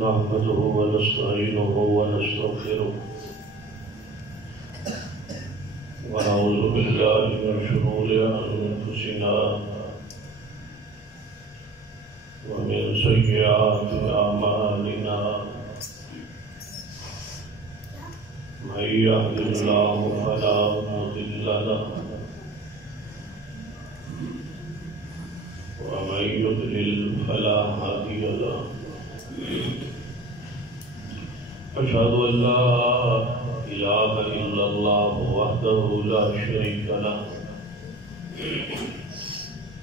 نحمده ونستعينه ونستغفره ونعوذ بالله من شرور أنفسنا ومن سيئات أعمالنا من يهد الله فلا مضل له ومن يضلل فلا هادي له أشهد أن لا إله إلا الله وحده لا شريك له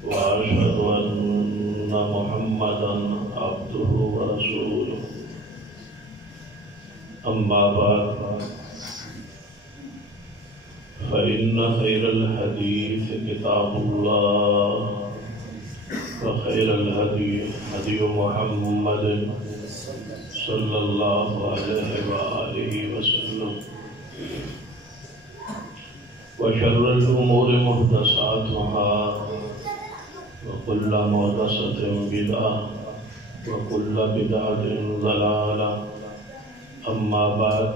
وأشهد أن محمدا عبده ورسوله أما بعد فإن خير الحديث كتاب الله وخير الهدي هدي محمد صلى الله عليه وآله وسلم وشر الأمور محدثاتها وكل محدثة بدعة وكل بدعة ضلالة أما بعد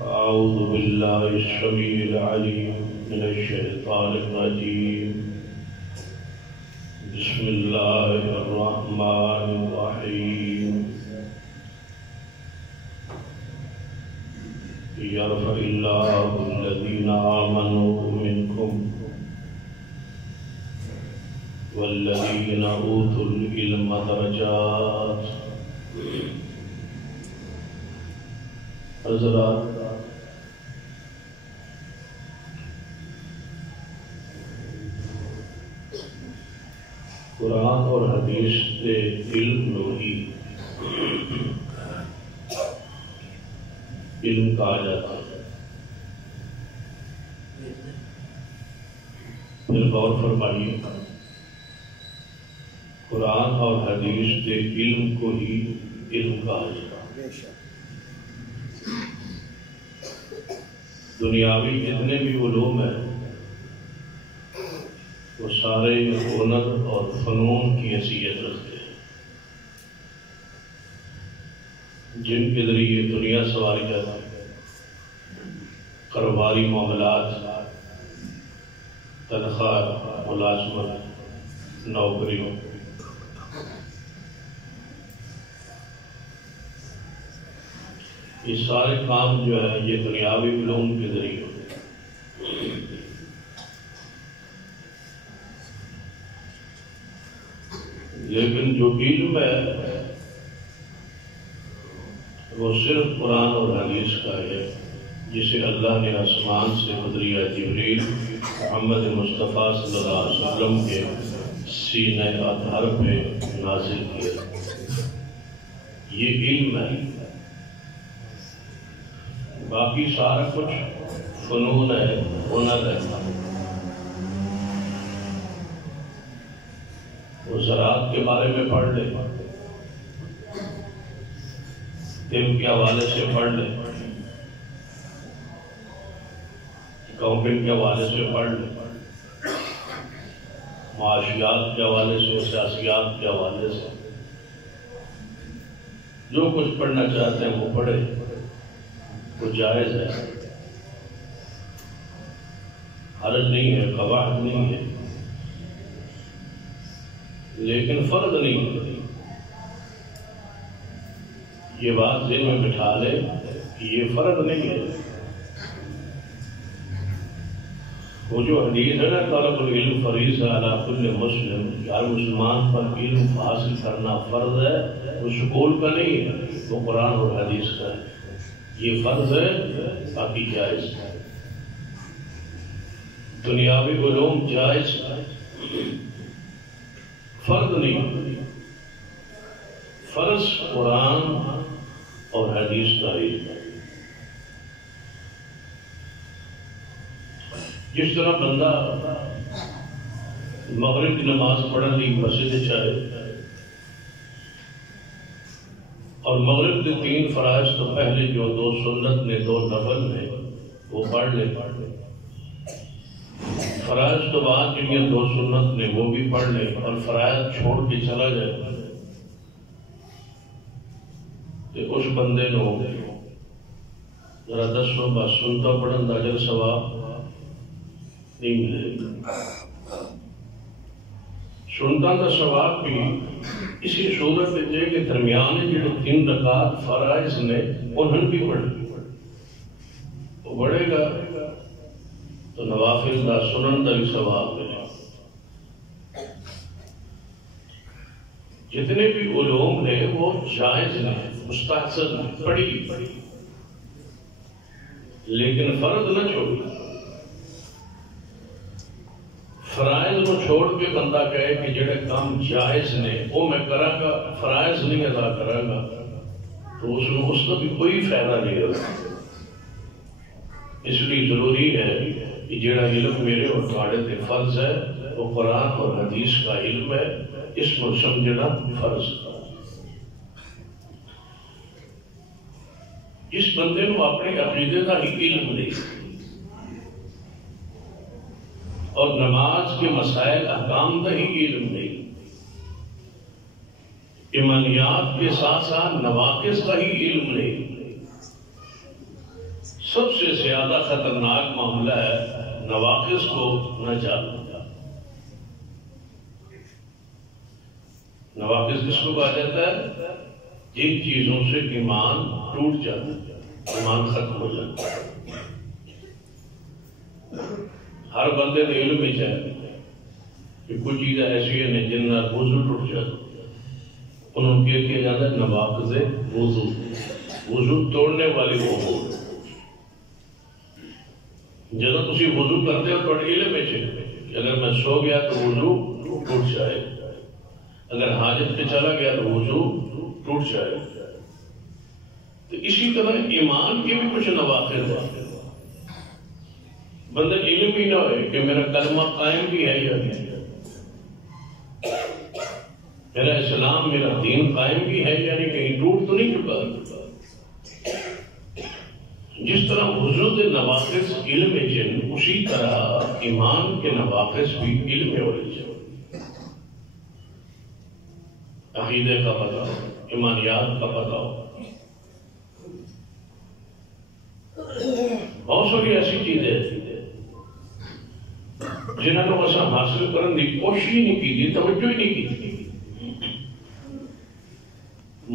أعوذ بالله السميع العليم من الشيطان الرجيم بسم الله الرحمن الرحيم يرفع الله الذين آمنوا منكم والذين أوتوا العلم درجات. حضرات، قرآن اور حدیث کے علم نوری علم کہا جاتا ہے. پھر غور فرمائیے، قرآن اور حدیث کے علم کو ہی علم کہا جاتا ہے. دنیاوی جتنے بھی علوم ہیں وہ سارے ہنر اور فنون کی حیثیت رکھتے ہیں جن کے ذریعے دنیا سواری جاتی ہے. کاروباری معاملات، تنخواہ، ملازمت، نوکری، یہ سارے کام جو ہے یہ دنیاوی علوم کے ذریعے ہوتے ہیں. لیکن جو علم ہے وہ صرف قرآن اور حدیث کا ہے، جسے اللہ نے آسمان سے بدریہ جبریل محمد مصطفیٰ صلی اللہ علیہ وسلم کے سینہ اطہر پہ نازل کیا. یہ علم ہے. باقی سارا کچھ فنون ہے، ہنر ہے. وہ زراعت کے بارے میں پڑھ لے، طب کے حوالے سے پڑھ لے، اکاؤنٹنگ کے حوالے سے پڑھ لے، معاشیات کے حوالے سے، سیاسیات کے حوالے سے جو کچھ پڑھنا چاہتے ہیں وہ پڑھے، وہ جائز ہے، حرج نہیں ہے، قباحت نہیں ہے. لیکن فرض نہیں ہے. یہ بات ذہن میں بٹھا لے کہ یہ فرض نہیں ہے. وہ جو حدیث ہے نا، طلب العلم فریضہ علی کل مسلم، ہر مسلمان پر علم حاصل کرنا فرض ہے. وہ سکول کا نہیں ہے، وہ قرآن اور حدیث کا ہے. یہ فرض ہے، باقی جائز ہے. دنیاوی علوم جائز ہے، فرض نہیں. فرض قرآن اور حدیث کا علم ہے. جس طرح بندہ مغرب کی نماز پڑھنے کی مسجد چاہے اور مغرب کے 3 فرائض تو پہلے جو 2 سنت نے 2 نفل نے وہ پڑھ لے. فرائض تو بعد جنہیں 2 سنت نے وہ بھی پڑھ لے اور فرائض چھوڑ کے چلا جائے تو اس بندے نو ذرا دسو بس سنتا پڑھن دا اجر ثواب نہیں ملے گا. سنتا دا ثواب بھی اسی صورت ہے کہ درمیان جڑے 3 رکعات فرائض نے انہوں بھی پڑھ وہ بڑھے گا تو نوافل دا سنن دا بھی ثواب ملے. جتنے بھی علوم نے وہ جائز ہیں مستحسن پڑھی لیکن فرض نہ چھوڑی. فرائض کو چھوڑ کے بندہ کہے کہ جڑے کام جائز نے وہ میں کرا گا فرائض نہیں ادا کرا گا تو اس کا بھی کوئی فائدہ نہیں ہوگا. اس لیے ضروری ہے کہ جڑا علم میرے اور تھوڑے تے فرض ہے وہ قرآن اور حدیث کا علم ہے. اس کو سمجھنا فرض. اس بندے کو اپنے عقیدے کا ہی علم نہیں اور نماز کے مسائل احکام کا ہی علم نہیں. ایمانیات کے ساتھ ساتھ نواقص کا ہی علم نہیں. سب سے زیادہ خطرناک معاملہ ہے نواقص کو نہ جاننا. نواقص کس کو کہا جاتا ہے؟ جن چیزوں سے ایمان ٹوٹ جاتا ہے ایمان ختم ہو جاتا ہے. ہر بندے نے علم میں چاہے کہ کچھ چیزیں ایسی ہیں جن کا وضو ٹوٹ جاتا ہے. انہوں نے کیا جاتا ہے نواقض وضو. وضو توڑنے والی امور. جب تسی وضو کرتے ہو تو علم میں چاہے اگر میں سو گیا تو وضو ٹوٹ جائے, اگر حاجت پہ چلا گیا تو وضو ٹوٹ جائے. تو اسی طرح ایمان کے بھی کچھ نواقض ہیں. بندہ علم ہی نہ ہوئے کہ میرا کلمہ قائم بھی ہے یا نہیں, میرا اسلام میرا دین قائم بھی ہے یعنی کہیں ٹوٹ تو نہیں چکا. جس طرح وضو کے نواقص علم جن اسی طرح ایمان کے نواقص بھی علم ہونے چاہیے. عقیدے کا پتہ ہو, ایمانیات کا پتہ ہو. بہت ساری ایسی چیزیں جنہوں نے ایسا حاصل کرنے کی کوشش ہی نہیں کی تھی, توجہ ہی نہیں کی تھی.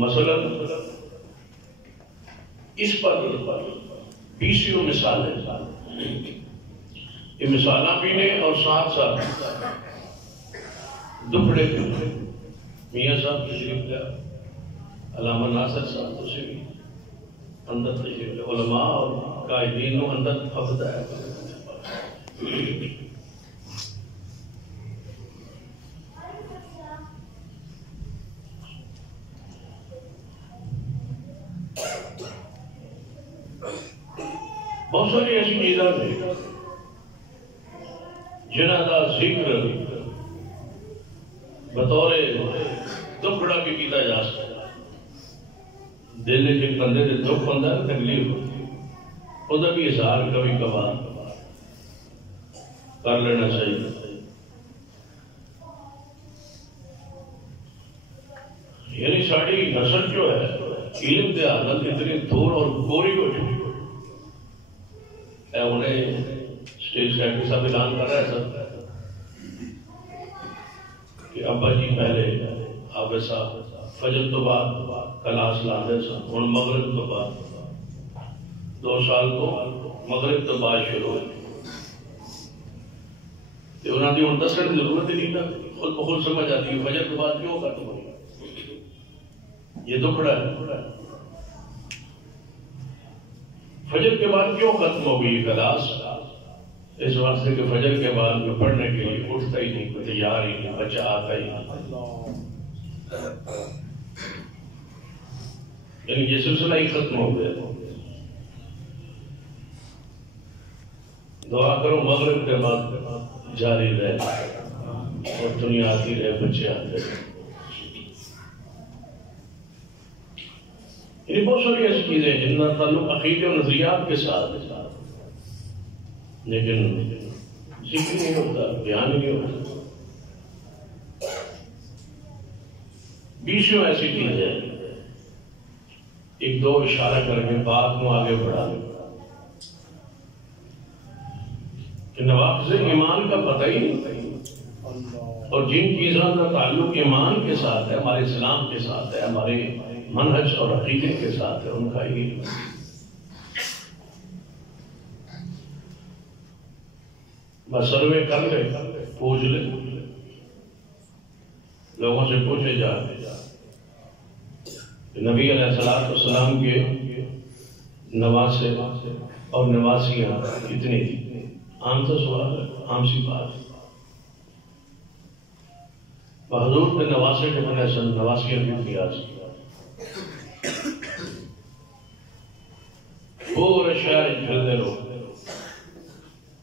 مثلا اس پر 20 مثالیں, یہ مثالیں پینے اور ساتھ ساتھ دکھڑے پینے. میاں صاحب تشریف لیا, علامہ ناصر صاحب تشریف اندر تشریف لیا, علماء اور قائدین کو اندر حفظ ہے. بہت ساری ایسی چیزیں ہیں جنہوں کا ذکر بطور دکھڑا بھی کیتا جا سکتا. دل جن بندے سے دکھ ہوتا ہے تکلیف ہوتی ہے وہ بھی اظہار کبھی کبھار کر لینا چاہیے. یعنی ساری نسل جو ہے علم کے حالت اتنی دور اور گوری ہو چکی ہے. انہیں اسٹیج سیکٹری صاحب اعلان کر رہا ہے سر کہ ابا جی پہلے آپ صاحب فجر تو بعد کلاس لاتے سن, ہوں مغرب تو بعد 2 سال کو مغرب تو بعد شروع ہوئی. انہوں نے ہوں دسنے کی ضرورت ہی نہیں, خود بخود سمجھ آتی ہے فجر تو بعد کیوں ختم ہوئی. یہ دکھڑا ہے. فجر کے بعد کیوں ختم ہو گئی کلاس؟ اس واسطے کہ فجر کے بعد میں پڑھنے کے لیے اٹھتا ہی نہیں, کوئی تیار ہی نہیں, بچہ آتا ہی نہیں. یعنی یہ سلسلہ ہی ختم ہو گیا. دعا کرو مغرب کے بعد جاری رہے اور دنیا آتی رہے, بچے آتے رہے. یعنی بہت ساری ایسی چیزیں جن کا تعلق عقیدے اور نظریات کے ساتھ لیکن ذکر نہیں ہوتا, بیان نہیں ہوتا. 20 ایسی چیزیں ایک دو اشارہ کر کے بات کو آگے بڑھا دیں کہ نواقض ایمان کا پتہ ہی نہیں، اور جن چیزوں کا تعلق ایمان کے ساتھ ہے، ہمارے اسلام کے ساتھ ہے، ہمارے منہج اور عقیدے کے ساتھ ہے، ان کا ہی بس سروے کر لے، پوچھ لے، لوگوں سے پوچھے جا نبی علیہ السلام کے نواسے اور نواسیاں کتنی تھی؟ عام سا سوال ہے، عام سی بات ہے۔ حضور کے نواسے کے بنے نواسیاں کتنی آج پورے شہر جھلنے لوگ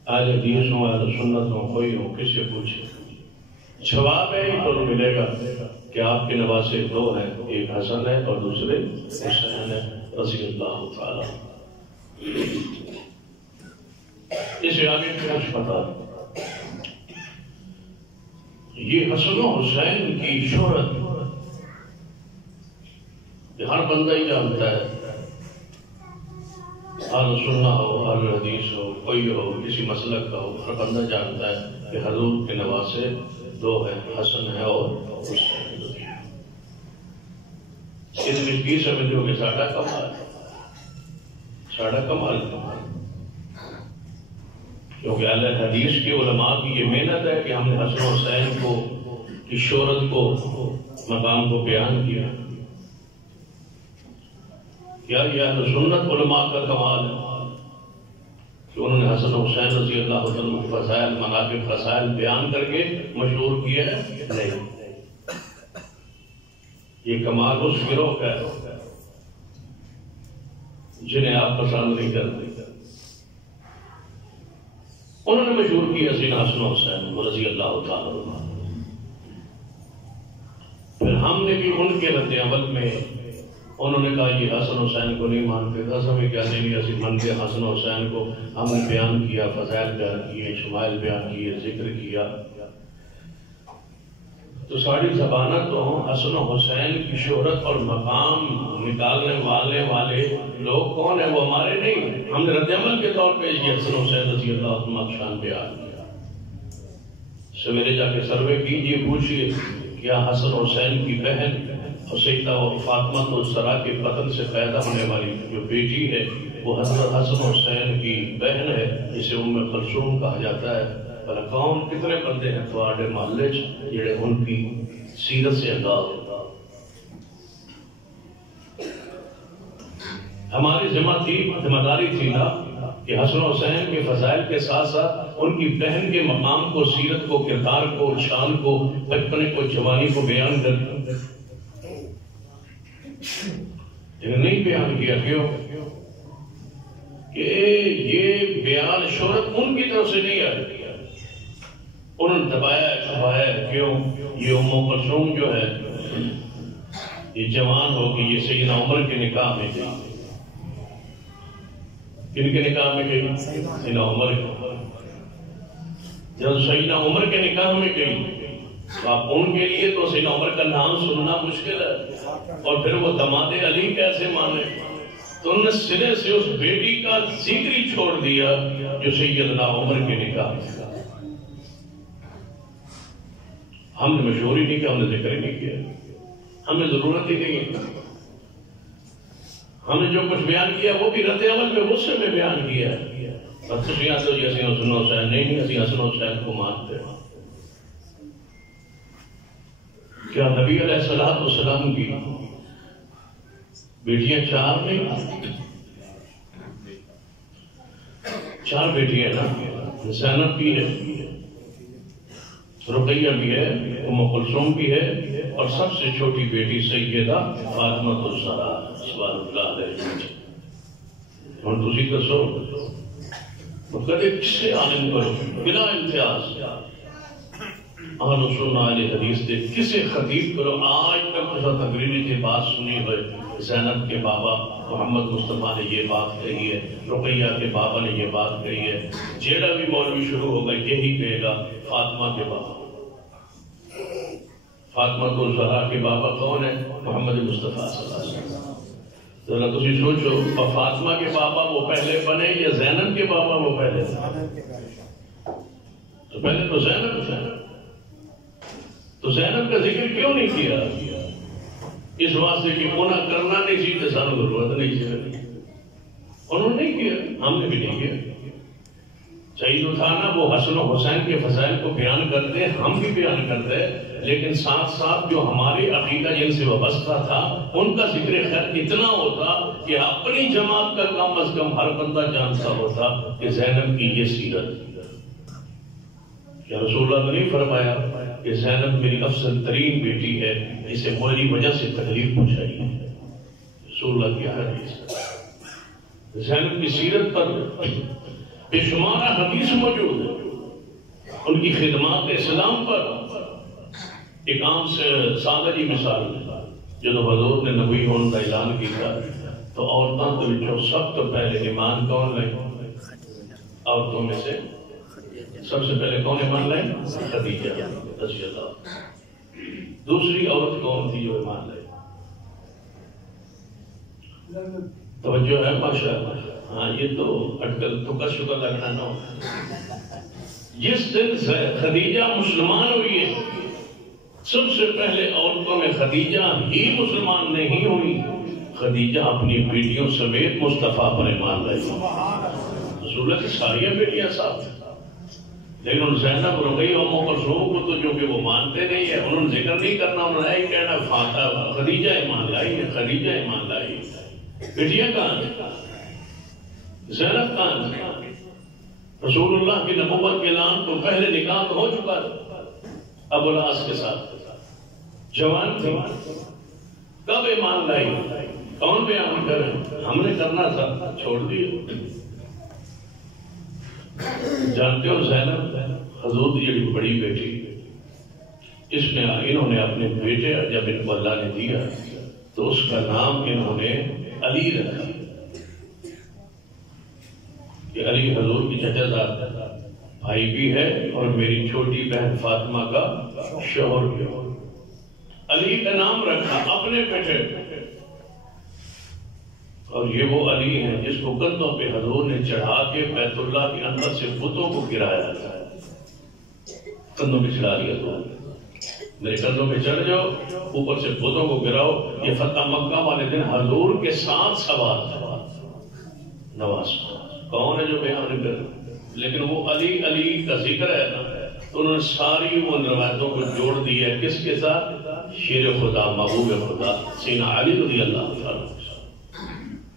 آج حدیث ہوں، آج سنت ہوں، کوئی ہوں، کس سے پوچھے جواب ہے ہی تو ملے گا کہ آپ کے نواسے دو ہیں، ایک حسن ہے اور دوسرے حسین ہے رضی اللہ تعالی۔ اسے آگے کچھ پتا یہ حسن و حسین کی شہرت ہر بندہ ہی جانتا ہے، اہل سنہ ہو، اہل حدیث ہو، کوئی ہو، کسی مسلک کا ہو، ہر بندہ جانتا ہے کہ حضور کے نواسے دو ہیں، حسن ہے اور حسین۔ اس میں کی سمجھو کہ ساڑھا کمال کیونکہ اہل حدیث کے علماء کی یہ محنت ہے کہ ہم نے حسن و حسین کو کی شہرت کو، مقام کو بیان کیا۔ کیا یہ اہل سنت علماء کا کمال ہے کہ انہوں نے حسن و حسین رضی اللہ عنہ کے فضائل، مناقب، فضائل بیان کر کے مشہور کیا ہے؟ نہیں، یہ کمال اس گروہ کا ہے جنہیں آپ پسند نہیں کرتے۔ انہوں نے مشہور کیا سیدنا حسن و حسین رضی اللہ تعالی عنہ۔ پھر ہم نے بھی ان کے رد عمل میں انہوں نے کہا یہ حسن حسین کو نہیں مانتے، ہمیں کیا نہیں، اسی منتے حسن حسین کو ہم نے بیان کیا، فضائل بیان کیے، شمائل بیان کیے، ذکر کیا۔ تو ساری زبانہ تو حسن حسین کی شہرت اور مقام نکالنے والے لوگ کون ہیں؟ وہ ہمارے نہیں، ہم نے رد عمل کے طور پہ یہ حسن حسین رضی اللہ عنہ کی شان بیان کیا۔ سویرے جا کے سروے کیجیے، پوچھئے کیا حسن حسین کی بہن حسینہ و فاطمہ الزہرا کے بطن سے پیدا ہونے والی جو بیٹی ہے وہ حضرت حسن حسین کی بہن ہے، جسے ام کلثوم کہا جاتا ہے؟ بھلا کون کتنے بندے ہیں تواڈے محلے جڑے ان کی سیرت سے انداز ہوتا۔ ہماری ذمہ داری تھی نا کہ حسن حسین کے فضائل کے ساتھ ساتھ ان کی بہن کے مقام کو، سیرت کو، کردار کو، شان کو، بچپنے کو، جوانی کو بیان کر نہیں بیان کیا۔ کیوں کہ یہ بیان شہرت ان کی طرف سے نہیں آئی، انہوں نے دبایا چھپایا۔ کیوں؟ یہ ام کلثوم جو ہے یہ جوان ہوگی، یہ سیدنا عمر کے نکاح میں گئی۔ کن کے نکاح میں گئی؟ سیدنا عمر کے۔ جب سیدنا عمر کے نکاح میں گئی تو آپ ان کے لیے تو سیدنا عمر کا نام سننا مشکل ہے، اور پھر وہ داماد علی کیسے مانے؟ تو انہوں نے سرے سے اس بیٹی کا ذکر ہی چھوڑ دیا جو سیدنا عمر کے نکاح میں۔ ہم نے مشہور ہی نہیں کیا، ہم نے ذکر ہی نہیں کیا، ہمیں ضرورت ہی نہیں ہے۔ ہم نے جو کچھ بیان کیا وہ بھی رد عمل میں غصے میں بیان کیا ہے۔ بس خوشیاں تو یہ اسی حسن حسین نہیں، اسی حسن حسین کو مانتے ہیں۔ کیا نبی علیہ السلام کی بیٹیاں چار نہیں؟ چار بیٹیاں نا، زینب بھی ہے، رقیہ بھی ہے، ام کلثوم بھی ہے، اور سب سے چھوٹی بیٹی سیدہ فاطمہ الزہرا سبحان اللہ علیہ۔ ہم تسی دسو کدے کسے عالم کرو بلا امتیاز اہل سنہ اہل حدیث دے کسے خطیب کرو آج تک کسا تقریری کی بات سنی ہوئے زینب کے بابا محمد مصطفیٰ نے یہ بات کہی ہے، رقیہ کے بابا نے یہ بات کہی ہے، جیڑا بھی مولوی شروع ہوگا یہی کہے گا فاطمہ کے بابا۔ فاطمہ الزہرا کے بابا کون ہے؟ محمد مصطفیٰ صلی اللہ علیہ وسلم۔ ذرا تسی سوچو فاطمہ کے بابا وہ پہلے بنے یا زینب کے بابا وہ پہلے بنے؟ تو پہلے تو زینب تھا. تو زینب کا ذکر کیوں نہیں کیا؟ اس واسطے کہ انہیں کرنا نہیں سی تو سانو ضرورت نہیں سی. انہوں نے نہیں کیا، ہم نے بھی نہیں کیا. چاہیے تو تھا نا وہ حسن و حسین کے فضائل کو بیان کرتے، ہم بھی بیان کرتے، لیکن ساتھ ساتھ جو ہماری عقیدہ جن سے وابستہ تھا ان کا ذکر خیر اتنا ہوتا کہ اپنی جماعت کا کم از کم ہر بندہ جانتا ہوتا کہ زینب کی یہ سیرت. کیا رسول اللہ نے نہیں فرمایا کہ زینب میری افضل ترین بیٹی ہے، اسے میری وجہ سے تکلیف پہنچائی ہے؟ رسول اللہ کی حدیث. زینب کی سیرت پر بے شمار حدیث موجود ہے، ان کی خدمات اسلام پر. ایک عام سے سادہ جی مثال ہے، جب حضور نے نبی ہونے کا اعلان کیا تو عورتوں کے سب تو پہلے ایمان کون لائے؟ عورتوں میں سے سب سے پہلے کون ایمان لائے؟ خدیجہ رضی اللہ. دوسری عورت کون تھی جو ایمان لائے؟ توجہ ہے ماشاء اللہ. ہاں یہ تو اٹکل تو کا شکر لگنا نہ ہو. جس دن خدیجہ مسلمان ہوئی ہے سب سے پہلے عورتوں میں خدیجہ ہی مسلمان نہیں ہوئی. خدیجہ اپنی بیٹیوں سمیت مصطفیٰ پر ایمان لائی. رسول اللہ کی ساری بیٹیاں ساتھ، لیکن زینب رقیہ ام کلثوم کو تو جو کہ وہ مانتے نہیں ہے، انہوں نے ذکر نہیں کرنا، انہوں نے کہنا فاتحہ خدیجہ ایمان لائی ہے، خدیجہ ایمان لائی. بیٹیاں کہاں ہیں؟ زینب کہاں ہیں؟ رسول اللہ کی نبوت کے اعلان تو پہلے نکاح تو ہو چکا تھا ابو العاص کے ساتھ، جوان تھی. کب ایمان لائی؟ کون بیان کرے؟ ہم نے کرنا تھا، چھوڑ دیا. جانتے ہو زینب حضور کی جو بڑی بیٹی، اس میں انہوں نے اپنے بیٹے جب ان کو اللہ نے دیا تو اس کا نام انہوں نے علی رکھا کہ علی حضور کی چچا زاد بھائی بھی ہے اور میری چھوٹی بہن فاطمہ کا شوہر بھی. علی کا نام رکھا اپنے بیٹے، اور یہ وہ علی ہیں جس کو کندھوں پہ حضور نے چڑھا کے بیت اللہ کے اندر سے بتوں کو گرایا تھا. کندھوں پہ چڑھا دیا تو میرے کندھوں پہ چڑھ جاؤ، اوپر سے بتوں کو گراؤ. یہ فتح مکہ والے دن حضور کے ساتھ سوار تھا. نواز کون ہے جو بیان کر؟ لیکن وہ علی علی کا ذکر ہے نا، تو انہوں نے ساری وہ روایتوں کو جوڑ دی ہے کس کے ساتھ؟ شیر خدا محبوب خدا سیدنا علی رضی اللہ عنہ.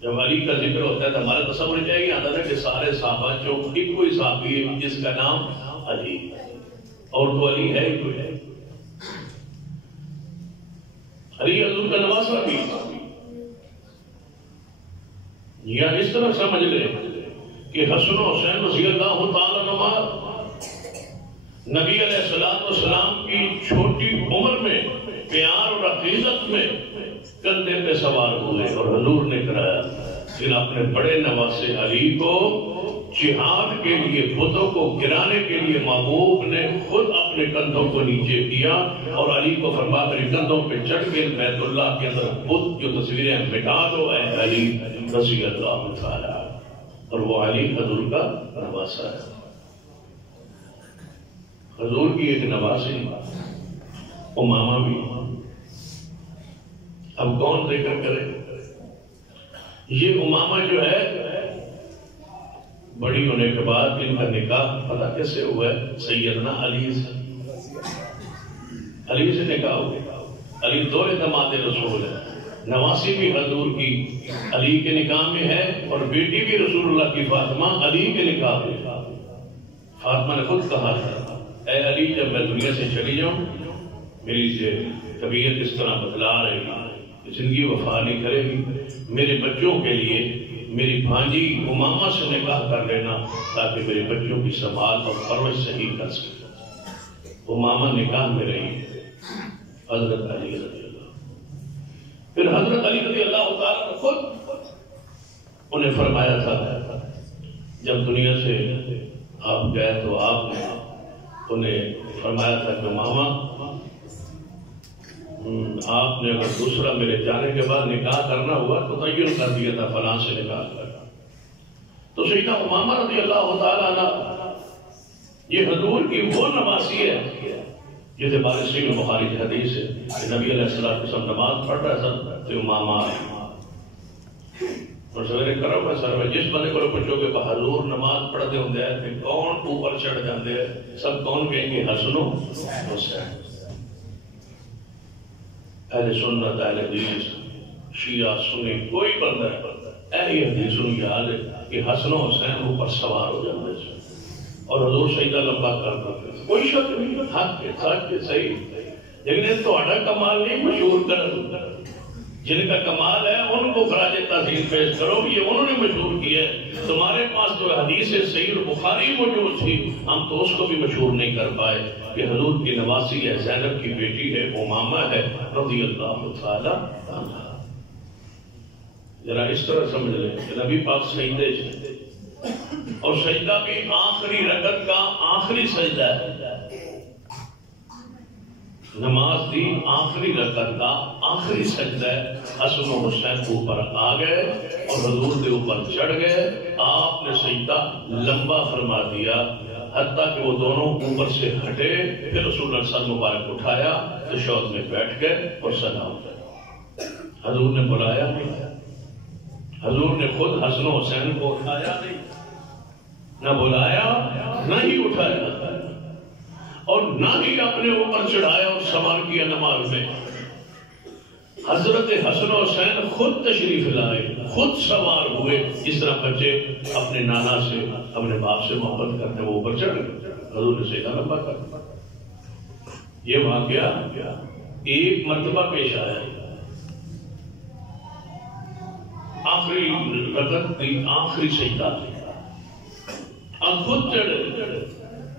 جب علی کا ذکر ہوتا ہے تو ہمارا تصور جائے گا اندر ہے کہ سارے صحابہ جو ایک کوئی صحابی ہے جس کا نام علی، اور تو علی ہے ہی کوئی ہے. علی حضور کا نواسہ بھی، یا اس طرح سمجھ لے کہ حسن و حسین رضی اللہ تعالیٰ عنہ نبی علیہ السلام کی چھوٹی عمر میں پیار اور عقیدت میں کندھے پہ سوار ہوئے اور حضور نے کرایا. پھر اپنے بڑے نواسے علی کو جہاد کے لیے بتوں کو گرانے کے لیے محبوب نے خود اپنے کندھوں کو نیچے کیا اور علی کو فرما کر کندھوں پہ چڑھ کے بیت اللہ کے اندر بت جو تصویریں مٹا دو اے علی رضی اللہ تعالی. اور وہ علی حضور کا نواسا ہے. حضور کی ایک نواسی امامہ بھی. اب کون ذکر کرے؟ یہ امامہ جو ہے بڑی ہونے کے بعد ان کا نکاح پتہ کیسے ہوا ہے؟ سیدنا علی سے نکاح ہوا. علی دو داماد رسول ہے، نواسی بھی حضور کی علی کے نکاح میں ہے اور بیٹی بھی رسول اللہ کی فاطمہ علی کے نکاح میں. فاطمہ نے خود کہا تھا اے علی جب میں دنیا سے چلی جاؤں میری طبیعت اس طرح بدلا رہے گی، زندگی وفا نہیں کرے گی، میرے بچوں کے لیے میری بھانجی امامہ سے نکاح کر لینا تاکہ میرے بچوں کی سنبھال اور پرورش صحیح کر سکے. امامہ نکاح میں رہی حضرت علی رضی اللہ. پھر حضرت علی رضی اللہ تعالیٰ نے خود انہیں فرمایا تھا جب دنیا سے آپ گئے تو آپ نے انہیں فرمایا تھا کہ ماما آپ نے اگر دوسرا میرے جانے کے بعد نکاح کرنا ہوا تو تعین کر دیا تھا فلاں سے نکاح کرنا. تو سیدنا امامہ رضی اللہ تعالیٰ عنہ یہ حضور کی وہ نمازی ہے جسے بارے صحیح بخاری کی حدیث ہے کہ نبی علیہ السلام نماز پڑھ رہا تھا تو امامہ اور سویرے کرو گا سر جس بندے کو پوچھو کہ حضور نماز پڑھتے ہوں گے کون اوپر چڑھ جاتے ہیں سب کون کہیں گے حسن و حسین. اہل سنت اہل حدیث شیعہ سنی کوئی بندہ ہے اہل حدیث سنی یاد ہے کہ حسن و حسین اوپر سوار ہو جاتے ہیں اور حضور سجدہ لمبا کرتا ہے. کوئی شک نہیں حق کے سچ کے صحیح لیکن یہ تو کمال نہیں مشہور کر جن کا کمال ہے ان کو خراج تحسین پیش کرو یہ انہوں نے مشہور کیا ہے. تمہارے پاس جو حدیث صحیح بخاری موجود تھی ہم تو اس کو بھی مشہور نہیں کر پائے کہ حضور کی نواسی ہے زینب کی بیٹی ہے امامہ ہے رضی اللہ تعالی عنہ. ذرا اس طرح سمجھ لیں کہ نبی پاک سجدے اور سجدہ بھی آخری رکعت کا آخری سجدہ ہے. نماز دی آخری رکعت کا آخری سجدہ ہے. حسن و حسین اوپر آ گئے اور حضور کے اوپر چڑھ گئے. آپ نے سجدہ لمبا فرما دیا حتیٰ کہ وہ دونوں اوپر سے ہٹے. پھر رسول اللہ صلی اللہ علیہ وسلم مبارک اٹھایا تشہد میں بیٹھ گئے اور سلام کیا. حضور نے بلایا نہیں, حضور نے خود حسن و حسین کو اٹھایا نہیں, نہ بلایا نہ ہی اٹھایا اور نہ ہی اپنے اوپر چڑھایا اور سوار کیا نماز میں. حضرت حسن و حسین خود تشریف لائے, خود سوار ہوئے. جس طرح بچے اپنے نانا سے اپنے باپ سے محبت کرتے ہیں وہ اوپر چڑھ گئے. حضور نے سجدہ لمبا کر. یہ واقعہ ایک مرتبہ پیش آیا, آخری رکعت کی آخری سجدہ اب خود چڑھے.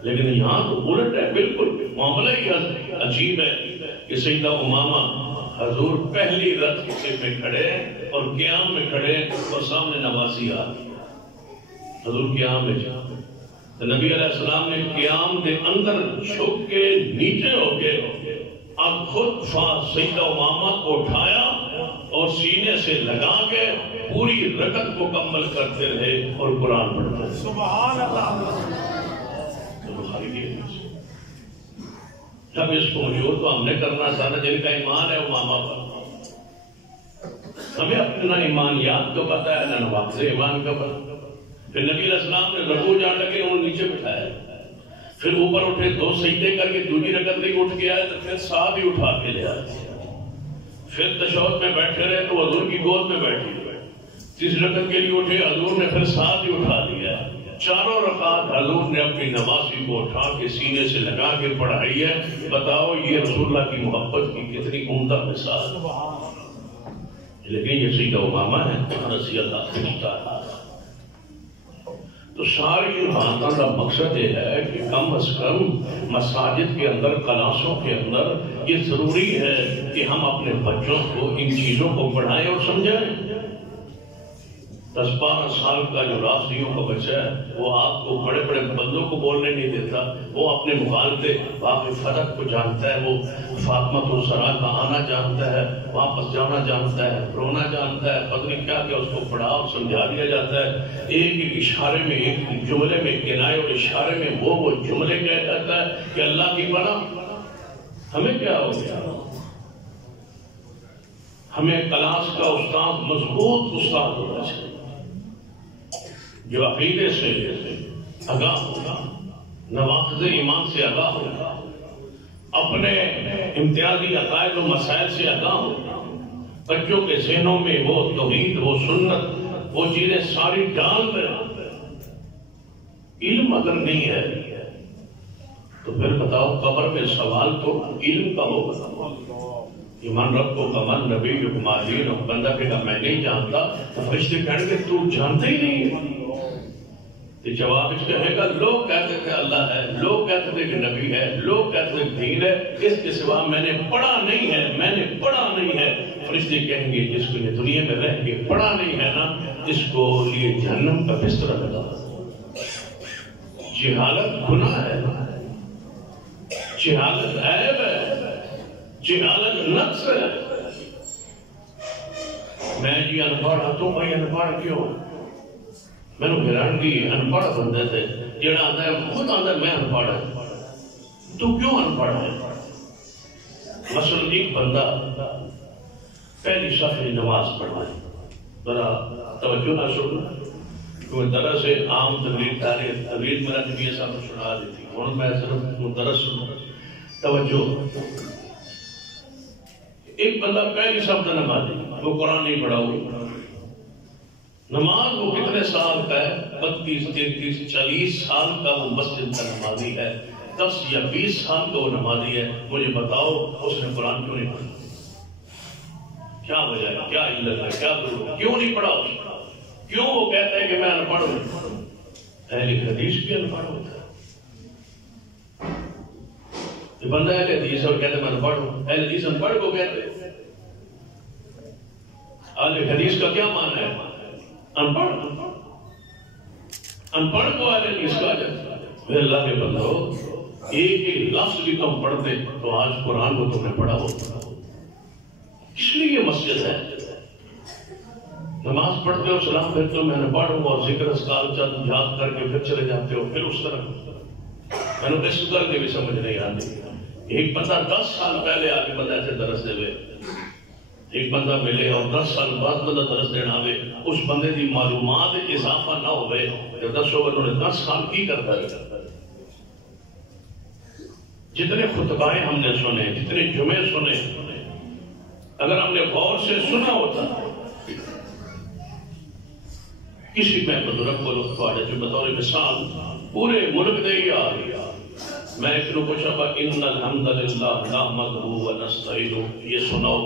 لیکن یہاں تو الٹ ہے, بالکل معاملہ ہی عجیب ہے کہ سیدہ امامہ حضور پہلی رکعت میں کھڑے اور قیام میں کھڑے اور سامنے نواسی آ گئی. حضور قیام میں جا نبی علیہ السلام نے قیام کے اندر جھک کے نیچے ہو کے اب خود سیدہ امامہ کو اٹھایا اور سینے سے لگا کے پوری رکعت کو مکمل کرتے رہے اور قرآن پڑھتے رہے. سبحان اللہ. جب اس کو مجھول تو ہم نے کرنا تھا نا جن کا ایمان ہے امامہ پر. ہمیں اپنا ایمان یاد تو پتا ہے نہ واقع ایمان کا پتا. پھر نبی علیہ السلام نے رکوع جان لگے انہوں نے نیچے بٹھایا, پھر اوپر اٹھے دو سجدے کر کے دوسری رکعت نہیں اٹھ کے آئے تو پھر ساتھ ہی اٹھا کے لے آئے. پھر تشہد میں بیٹھے رہے تو حضور کی گود میں بیٹھے ہوئے. تیسری رکعت کے لیے اٹھے حضور نے پھر ساتھ ہی اٹھا دیا. چاروں رکعت حضور نے اپنی نواسی کو اٹھا کے سینے سے لگا کے پڑھائی ہے. بتاؤ یہ رسول اللہ کی محبت کی کتنی عمدہ مثال. لیکن یہ سیدہ امامہ ہے رضی اللہ تعالیٰ. تو ساری باتوں کا مقصد یہ ہے کہ کم از کم مساجد کے اندر کلاسوں کے اندر یہ ضروری ہے کہ ہم اپنے بچوں کو ان چیزوں کو پڑھائیں اور سمجھائیں. 10-12 سال کا جو راسدیوں کا بچہ ہے وہ آپ کو بڑے بڑے بندوں کو بولنے نہیں دیتا. وہ اپنے مغالطے باقی فرق کو جانتا ہے. وہ فاطمہ الزہرا کا آنا جانتا ہے, واپس جانا جانتا ہے, رونا جانتا ہے. پتہ کیا کہ اس کو پڑھا اور سمجھا دیا جاتا ہے. ایک ایک اشارے میں ایک جملے میں کنائے اور اشارے میں وہ جملے کہہ جاتا ہے کہ اللہ کی پناہ. ہمیں کیا ہو گیا؟ ہمیں کلاس کا استاد مضبوط استاد ہونا چاہیے جو عقیدے سے آگاہ ہوگا, نواقض ایمان سے آگاہ ہوگا, اپنے امتیازی عقائد و مسائل سے آگاہ ہوگا. بچوں کے ذہنوں میں وہ توحید, وہ سنت, وہ چیزیں ساری ڈال دے. علم اگر نہیں ہے تو پھر بتاؤ قبر میں سوال تو علم کا ہوگا. ایمان رب کو کمل نبی جو کمالین اور بندہ کہا میں نہیں جانتا تو فرشتے کہیں گے تو جانتے ہی نہیں ہے. جواب اس کہے گا لوگ کہتے تھے اللہ ہے, لوگ کہتے تھے کہ نبی ہے, لوگ کہتے تھے دین ہے, اس کے سوا میں نے پڑھا نہیں ہے, میں نے پڑھا نہیں ہے. فرشتے کہیں گے جس کو یہ دنیا میں رہ کے پڑھا نہیں ہے نا اس کو لیے جہنم کا بستر ملا. جہالت گناہ ہے, جہالت عیب ہے. جہالت نقص ہے. میں جی انپڑھ ہاں تو بھائی انپڑھ کیوں؟ میں نے حیرانگی انپڑھ بندے تھے جڑا آتا ہے خود آتا ہے میں انپڑھ ہے. تو کیوں انپڑھ ہے؟ مثلا ایک بندہ پہلی صف کی نماز پڑھائے ذرا توجہ نہ سننا کیونکہ درس ہے عام تقریر میرا نبی صاحب سنا دیتی ہوں میں صرف درس سنوں. توجہ. ایک بندہ پہلی صف کا نمازی وہ قرآن نہیں پڑھا ہوا. نماز وہ کتنے سال کا ہے؟ 32 33 40 سال کا وہ مسجد کا نمازی ہے. 10 یا 20 سال کا وہ نمازی ہے. مجھے بتاؤ اس نے قرآن کیوں نہیں پڑھا؟ کیا وجہ ہے؟ کیا علت ہے؟ کیا ضرورت؟ کیوں نہیں پڑھا اس نے؟ کیوں وہ کہتا ہے کہ میں انپڑھ ہوں؟ اہل حدیث بھی انپڑھ ہوتا ہے. یہ بندہ اہل حدیث اور کہتا ہے میں انپڑھ ہوں. اہل حدیث انپڑھ کو کہتے ہیں. اہل حدیث کا کیا معنی ہے؟ انپڑھ. انپڑھ کو اہل حدیث کہا جاتا ہے. میرے اللہ کے بندو ایک ایک لفظ بھی کم پڑھتے تو آج قرآن کو تم نے پڑھا ہوتا. اس لیے یہ مسجد ہے. نماز پڑھتے ہو سلام پھرتے ہو میں نے پڑھوں اور ذکر اسکار چند یاد کر کے پھر چلے جاتے ہو. پھر اس طرح میں نے اس کر کے بھی سمجھ نہیں آتی. ایک بندہ 10 سال پہلے آگے بندہ ایسے درس دے ہوئے ایک بندہ ملے اور 10 سال بعد بندہ درس دینا آوے اس بندے کی معلومات اضافہ نہ ہوئے جو 10 انہوں نے 10 سال کی کرتا ہے. جتنے خطبائیں ہم نے سنے جتنے جمعے سنے اگر ہم نے غور سے سنا ہوتا کسی میں بزرگ کو لطفا جو بطور مثال پورے ملک دے ہی آ گیا. میں ایک کو پوچھا با ان الحمدللہ نحمدہ و نستعینہ یہ سناؤ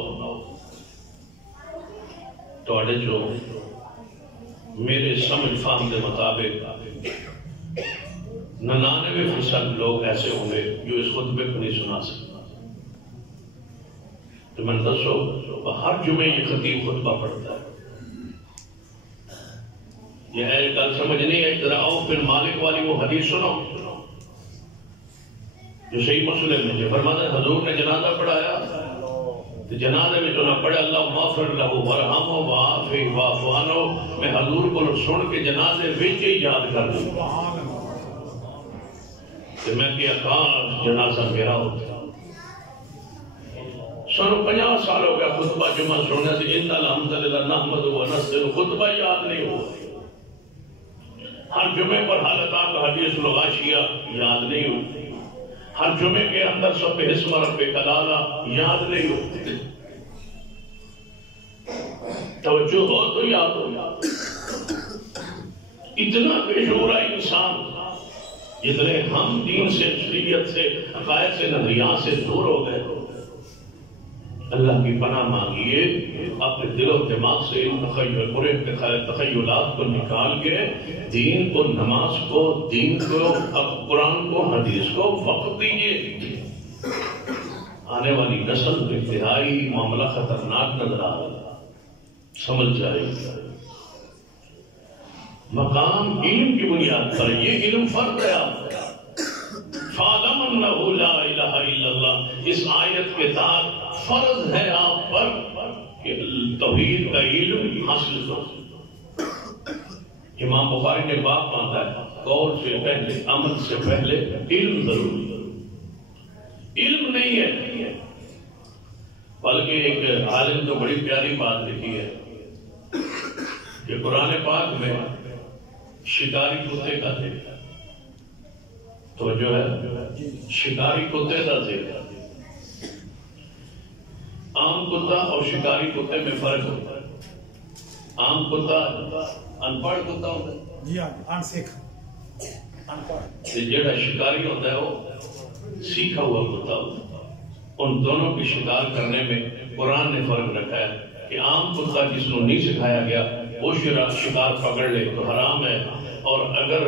تو جو میرے سمجھ فہم کے مطابق 99% لوگ ایسے ہوں گے جو اس خطبے کو نہیں سنا سکتا. تو میں نے دسو ہر جمعے یہ خطیب خطبہ پڑھتا ہے. یہ ہے گل سمجھ نہیں ہے. ذرا آؤ پھر مالک والی وہ حدیث سنو جو صحیح مسلم میں جو فرماتا ہے حضور نے جنازہ پڑھایا تو جنازے میں جو نہ پڑھے اللہ مغفر لہ ورحمہ وعافہ واعف عنہ میں حضور کو سن کے جنازے وچ ہی یاد کر دوں کہ میں کیا کاش جنازہ میرا ہوتا. سنو 50 سال ہو گیا خطبہ جمعہ سننے سے ان الحمدللہ نحمدہ و نستعینہ خطبہ یاد نہیں ہوا. ہر جمعے پر حالتان کا حدیث الغاشیہ یاد نہیں ہوتی. ہر جمعے کے اندر سب اسم رب کلالہ یاد نہیں ہوتی. توجہ ہو تو یاد ہو. اتنا بےشعور انسان جتنے ہم دین سے شریعت سے عقائد سے نظریات سے دور ہو گئے. اللہ کی پناہ مانگیے اپنے دل و دماغ سے ان تخیلات کو نکال کے دین کو نماز کو دین کو قرآن کو حدیث کو وقت دیجیے. آنے والی نسل میں انتہائی معاملہ خطرناک نظر آ رہا سمجھ جائے. مقام علم کی بنیاد پر یہ علم فرض ہے آپ کا. فَعْلَمْ أَنَّهُ لَا إِلَهَ إِلَّا اللَّهِ اس آیت کے تحت فرض ہے آپ پر کہ توحید کا علم حاصل کرو. امام بخاری نے باب باندھا ہے قول سے پہلے عمل سے پہلے علم ضروری. علم نہیں ہے بلکہ ایک عالم تو بڑی پیاری بات لکھی ہے کہ قرآن پاک میں شکاری کتے کا ذکر تو جو ہے شکاری کتے کا ذکر. عام کتا اور شکاری کتے میں فرق ہوتا ہے. عام کتا انپڑھ کتا ہوتا ہے جڑا شکاری ہوتا ہے وہ سیکھا ہوا کتا ہوتا ہے. ان دونوں کی شکار کرنے میں قرآن نے فرق رکھا ہے کہ عام کتا جس کو نہیں سکھایا گیا وہ شکار پکڑ لے تو حرام ہے اور اگر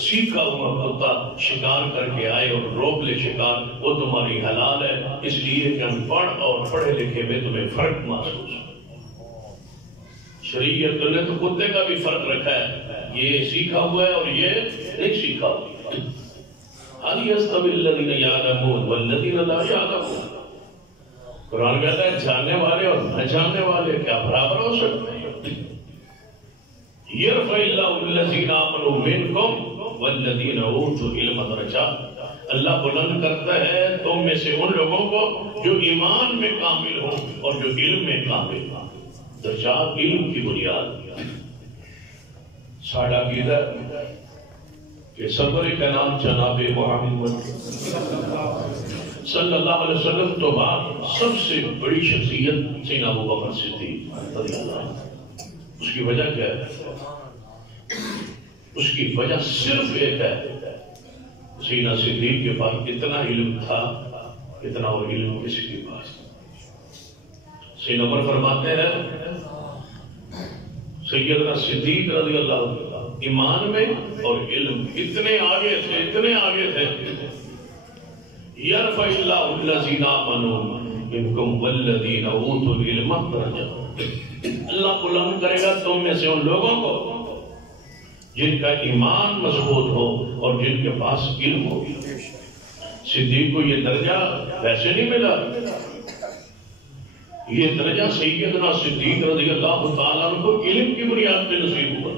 سیکھا ہوا کتا شکار کر کے آئے اور روک لے شکار وہ تمہاری حلال ہے. اس لیے کہ ہم پڑھ اور پڑھے لکھے میں تمہیں فرق محسوس ہے. شریعت نے تو کتے کا بھی فرق رکھا ہے یہ سیکھا ہوا ہے اور یہ نہیں سیکھا ہوا. هل يستوي الذين يعلمون والذين لا يعلمون قرآن کہتا ہے جاننے والے اور نہ جاننے والے کیا برابر ہو سکتے ہیں؟ یرفع اللہ الذین آمنوا منکم والذین اوتوا العلم درجات، اللہ بلند کرتا ہے تم میں سے ان لوگوں کو جو ایمان میں کامل ہو اور جو علم میں کامل ہو۔ درجات علم کی بنیاد۔ ساڑھا عقیدہ کہ سرور کائنات جناب محمد صلی اللہ علیہ وسلم تو بعد سب سے بڑی شخصیت سیدنا ابو بکر صدیق رضی اللہ عنہ۔ اس کی وجہ کیا ہے؟ اس کی وجہ صرف ایک ہے، سیدنا صدیق کے پاس اتنا علم تھا اتنا اور علم کسی کے پاس۔ سیدنا عمر فرماتے ہیں سیدنا صدیق رضی اللہ عنہ ایمان میں اور علم اتنے آگے تھے یرفع اللہ الذین آمنوا منکم والذین اوتوا العلم درجات، اللہ بلند کرے گا تم میں سے ان لوگوں کو جن کا ایمان مضبوط ہو اور جن کے پاس علم ہو۔ صدیق کو یہ درجہ ویسے نہیں ملا، یہ درجہ سیدنا صدیق رضی اللہ تعالیٰ عنہ کو علم کی بنیاد پہ نصیب ہوا۔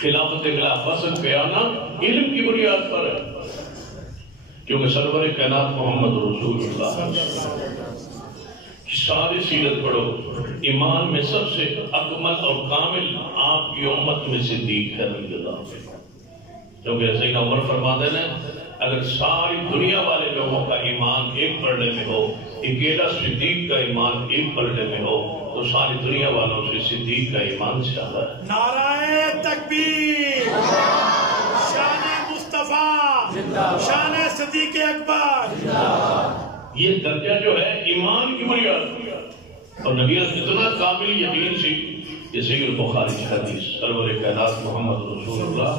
خلافت خلافت بیانہ علم کی بنیاد پر ہے، کیونکہ سرور کائنات محمد رسول اللہ کی ساری سیرت پڑھو، ایمان میں سب سے اکمل اور کامل آپ کی امت میں صدیق ہے رضی اللہ عنہ۔ کیونکہ سیدنا عمر فرماتے ہیں اگر ساری دنیا والے لوگوں کا ایمان ایک پلڑے میں ہو، اکیلا صدیق کا ایمان ایک پلڑے میں ہو، تو ساری دنیا والوں سے صدیق کا ایمان زیادہ ہے۔ نعرہ تکبیر، شان مصطفیٰ، شان صدیق اکبر۔ یہ درجہ جو ہے ایمان کی بنیاد، اور نبی اتنا کامل یقین سی کہ صحیح البخاری کی حدیث سرور کائنات محمد رسول اللہ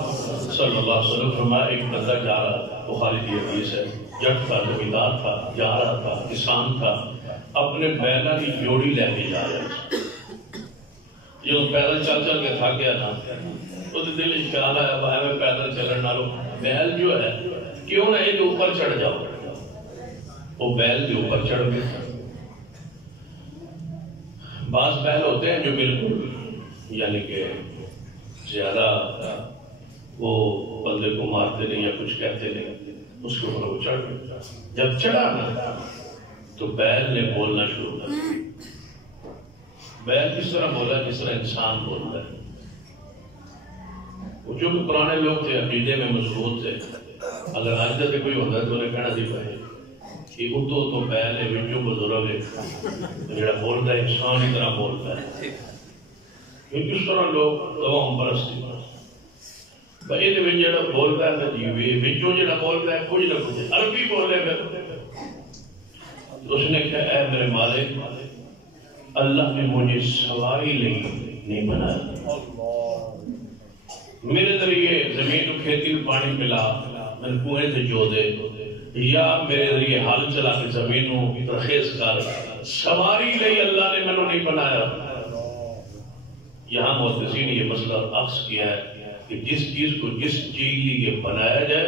صلی اللہ علیہ وسلم فرمایا ایک بندہ جا رہا تھا، بخاری کی حدیث ہے، جٹ تھا، زمیندار تھا، جا رہا تھا، کسان تھا، اپنے بیلہ کی جوڑی لے کے جا رہا تھا۔ جو پیدل چل چل کے تھا گیا نا، تو دل میں خیال آیا بھائی میں پیدل چلن نالوں بیل جو ہے کیوں نہ ایک اوپر چڑھ جاؤ۔ وہ بیل کے اوپر چڑھ گئے۔ بعض بیل ہوتے ہیں جو بالکل یعنی کہ زیادہ وہ بندے کو مارتے نہیں یا کچھ کہتے نہیں، اس کے اوپر وہ چڑھ گئے۔ جب چڑھا نا تو بیل نے بولنا شروع کر دیا۔ بیل کس طرح بولا جس طرح انسان بولتا ہے۔ وہ جو پرانے لوگ تھے عقیدے میں مضبوط تھے، اگر آج تک کوئی ہوتا ہے تو انہیں کہنا دی بھائی یہ اردو تو بیل ہے ویڈیو بزرگ ہے جڑا بولتا ہے انسان ہی طرح بولتا ہے۔ کس طرح لوگ تمام پرستی بھائی جڑا بولتا ہے جی ویڈیو جڑا بولتا ہے کچھ نہ کچھ عربی بولے پھر اس نے کہا اے میرے مالک اللہ نے مجھے سواری نہیں بنایا، میرے ذریعے زمین کو کھیتی میں پانی پلا، میں کنویں سے جو دے، یا میرے ذریعے حل چلا کے زمینوں ترخیص کر، سواری لئی اللہ نے میں نہیں بنایا۔ یہاں محدثین نے یہ مسئلہ عکس کیا ہے کہ جس چیز کو جس چیز لیے بنایا جائے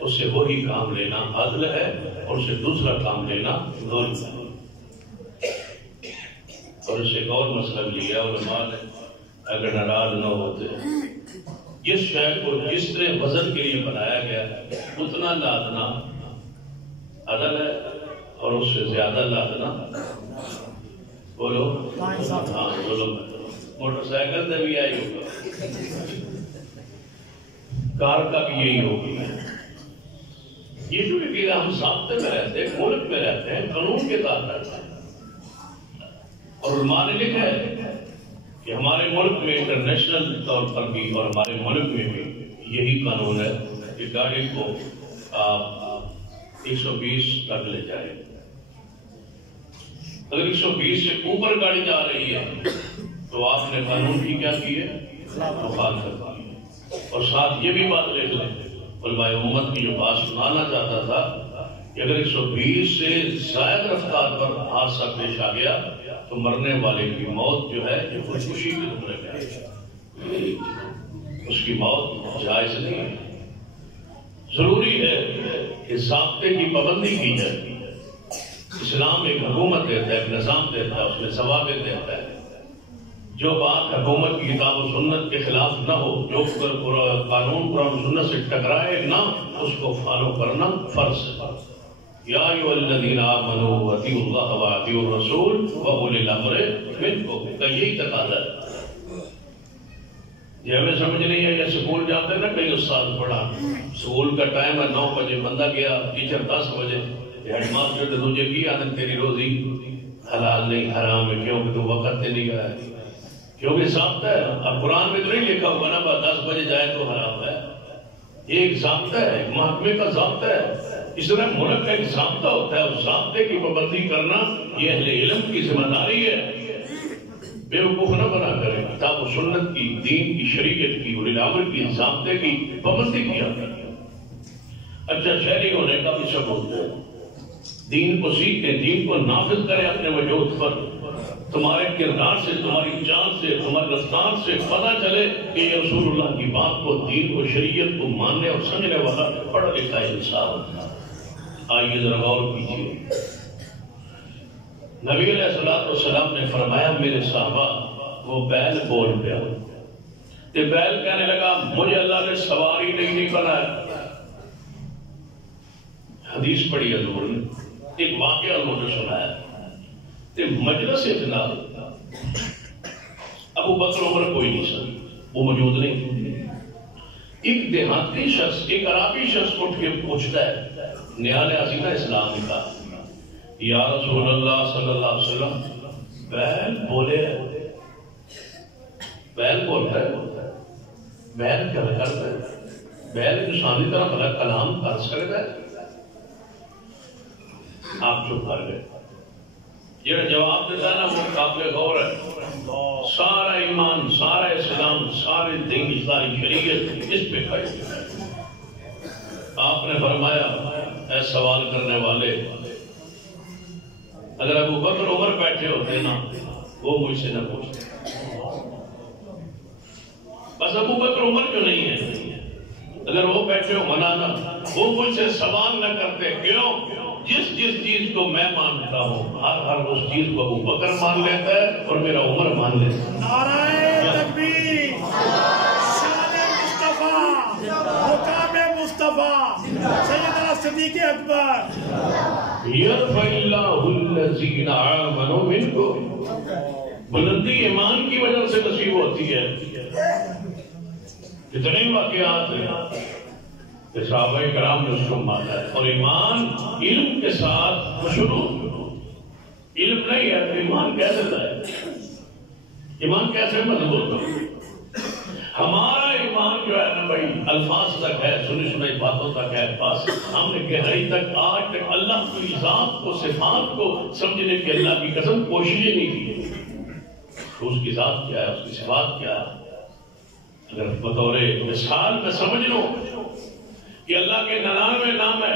اس سے وہی کام لینا عدل ہے اور اس سے دوسرا کام لینا ظلم ہے۔ اور اس سے ایک اور مسئلہ بھی لیا علماء نے اگر ناراض نہ ہوتے جس شے کو جس طرح وزن کے لیے بنایا گیا اتنا لادنا عدل ہے اور اس سے زیادہ لادنا بولو ہاں ظلم ہے۔ موٹر سائیکل سے بھی آئی ہوگا، کار کا بھی یہی ہوگی۔ یہ جو کہ ہم ضابطے میں رہتے ہیں، ملک میں رہتے ہیں، قانون کے تحت رہتے ہیں، اور علماء نے لکھا ہے کہ ہمارے ملک میں انٹرنیشنل طور پر بھی اور ہمارے ملک میں بھی یہی قانون ہے کہ گاڑی کو آپ 120 تک لے جائیں۔ اگر 120 سے اوپر گاڑی جا رہی ہے تو آپ نے قانون کی کیا کی ہے؟ مخالفت کی ہے۔ اور ساتھ یہ بھی بات لکھ لیں، علماء امت کی جو بات سنانا چاہتا تھا کہ اگر 120 سے زائد رفتار پر حادثہ پیش آ گیا تو مرنے والے کی موت جو ہے یہ خودکشی کے زمرے میں ہے، اس کی موت جائز نہیں ہے۔ ضروری ہے کہ ضابطے کی پابندی کی جائے، اسلام ایک حکومت دیتا ہے، ایک نظام دیتا ہے، اس میں ضوابط دیتا ہے. جو بات حکومت کی کتاب و سنت کے خلاف نہ ہو، جو قانون قرآن و سنت سے ٹکرائے نہ، اس کو فالو کرنا فرض ہے. یا ایھا الذین آمنوا اطیعوا اللہ واطیعوا الرسول واولی الامر منکم، کا یہی تقاضا ہے. یہ ہمیں سمجھ نہیں ہے. یا سکول جاتے ہیں نا کئی استاد پڑھا، سکول کا ٹائم ہے 9 بجے، بندہ گیا، ٹیچر 10 بجے، ہیڈ ماسٹر نے تجھے کی عادت تیری روزی حلال نہیں حرام ہے، کیونکہ تو وقت سے نہیں گیا ہے، کیونکہ ضابطہ ہے. اب قرآن میں تو نہیں لکھا ہوگا نا 10 بجے جائے تو حرام ہے. یہ ایک ضابطہ ہے، ایک محکمے کا ضابطہ ہے. اس طرح ملک کا ایک ضابطہ ہوتا ہے، اس ضابطے کی پابندی کرنا یہ اہل علم کی ذمہ داری ہے. بے وقوف نہ بنا کرے، کتاب و سنت کی، دین کی، شریعت کی، اولی الامر کی، ضابطے کی پابندی کیا کرے. اچھا شہری ہونے کا بھی ثبوت ہے. دین کو سیکھیں، دین کو نافذ کریں اپنے وجود پر. تمہارے کردار سے، تمہاری چال سے، تمہاری رفتار سے پتہ چلے کہ یہ رسول اللہ کی بات کو، دین کو، شریعت کو ماننے اور سمجھنے والا پڑھا لکھا انسان. آئیے ذرا غور کیجیے. نبی علیہ السلام نے فرمایا میرے صحابہ، وہ بیل بول پیا، یہ بیل کہنے لگا مجھے اللہ نے سواری نہیں بنایا. حدیث پڑھی حضور نے، ایک واقعہ انہوں نے سنایا. مجلس جناب ابو بکر عمر کوئی نہیں سن، وہ موجود نہیں. ایک دیہاتی شخص، ایک عربی شخص اٹھ کے پوچھتا ہے، نیا نیا سیکھا اسلام کا، یا رسول اللہ صلی اللہ علیہ وسلم بیل بولے، بیل بولتا ہے، بیل کیا کرتا ہے؟ بیل انسانی طرح بھلا کلام کر سکتا ہے؟ آپ چپ کر گئے. یہ جواب دیتا ہے نا وہ قابل غور ہے. سارا ایمان، سارا اسلام، سارے دین، ساری شریعت اس پہ کھڑی ہے. آپ نے فرمایا اے سوال کرنے والے، اگر ابو بکر عمر بیٹھے ہوتے نا وہ مجھ سے نہ پوچھتے. بس ابو بکر عمر کیوں نہیں ہے؟ اگر وہ بیٹھے ہو منانا، وہ مجھ سے سوال نہ کرتے. کیوں؟ جس چیز کو میں مانتا ہوں ہر اس چیز کو ابو بکر مان لیتا ہے اور میرا عمر مان لیتا ہے. نعرہ تکبیر، شان مصطفیٰ، مقام مصطفیٰ سیدنا صدیق اکبر. یرفع اللہ الذین آمنوا منکم، بلندی ایمان کی وجہ سے نصیب ہوتی ہے. کتنے واقعات ہیں کہ صحابہ کرام نے اس کو مانا ہے. اور ایمان علم کے ساتھ شروع، علم نہیں ہے تو ایمان کیسے ہے؟ ایمان کیسے مضبوط ہو؟ ہمارا ایمان جو ہے نا بھائی الفاظ تک ہے، سنی سنائی باتوں تک ہے، بس ہم نے گہرائی تک آج تک اللہ کی ذات کو، صفات کو سمجھنے کی اللہ کی قسم کوشش ہی نہیں کی. تو اس کی ذات کیا ہے، اس کی صفات کیا ہے؟ اگر بطور مثال میں سمجھ لو کہ اللہ کے 99 نام ہے،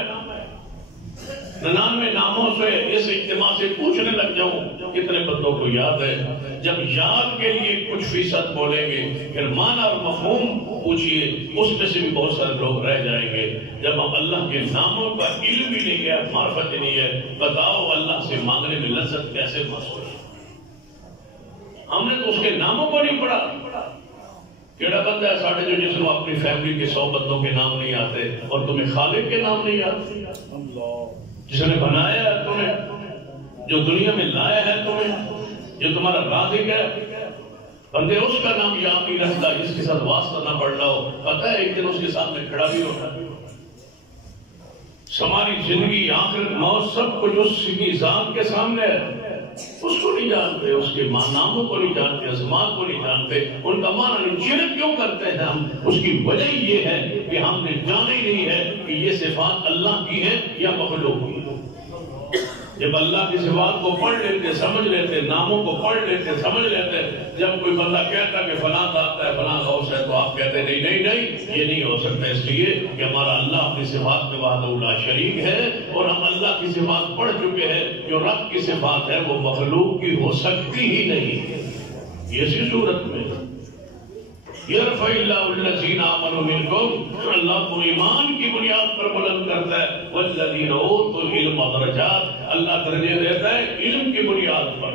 99 ناموں سے اس اجتماع سے پوچھنے لگ جاؤں کتنے بندوں کو یاد ہے. جب یاد کے لیے کچھ فیصد بولیں گے، پھر معنی اور مفہوم پوچھئے، اس میں سے بھی بہت سارے لوگ رہ جائیں گے. جب ہم اللہ کے ناموں کا علم ہی نہیں ہے، معرفت ہی نہیں ہے، بتاؤ اللہ سے مانگنے میں لذت کیسے محسوس؟ ہم نے تو اس کے ناموں کو نہیں پڑھا. کیڑا بندہ ہے ساڑھے جو جس کو اپنی فیملی کے 100 بندوں کے نام نہیں آتے اور تمہیں خالق کے نام نہیں آتے؟ جس نے بنایا ہے تمہیں، جو دنیا میں لایا ہے تمہیں، جو تمہارا رازق ہے، بندے اس کا نام یاد نہیں رکھتا جس کے ساتھ واسطہ نہ پڑھ رہا ہو. پتہ ہے ایک دن اس کے سامنے کھڑا بھی ہوگا. ہماری زندگی، آخرت، موت سب کچھ اس کی ذات کے سامنے ہے. اس کو نہیں جانتے، اس کے ناموں کو نہیں جانتے، اسماء کو نہیں جانتے، ان کا معنی نہیں. شرک کیوں کرتے ہیں ہم؟ اس کی وجہ یہ ہے کہ ہم نے جانا ہی نہیں ہے کہ یہ صفات اللہ کی ہے یا مخلوق کی. جب اللہ کی صفات کو پڑھ لیتے، سمجھ لیتے، ناموں کو پڑھ لیتے، سمجھ لیتے، جب کوئی بندہ کہتا کہ فلاں ذات ہے، فلاں غوث ہے، تو آپ کہتے نہیں نہیں نہیں، یہ نہیں ہو سکتا. اس لیے کہ ہمارا اللہ اپنی صفات میں وحدہ لا شریک ہے اور ہم اللہ کی صفات پڑھ چکے ہیں. جو رب کی صفات ہے وہ مخلوق کی ہو سکتی ہی نہیں. اسی صورت میں یرفع اللہ الذین آمنوا منکم، اللہ کو ایمان کی بنیاد پر بلند کرتا ہے. والذین اوتوا العلم درجات، اللہ درجے دیتا ہے علم کی بنیاد پر.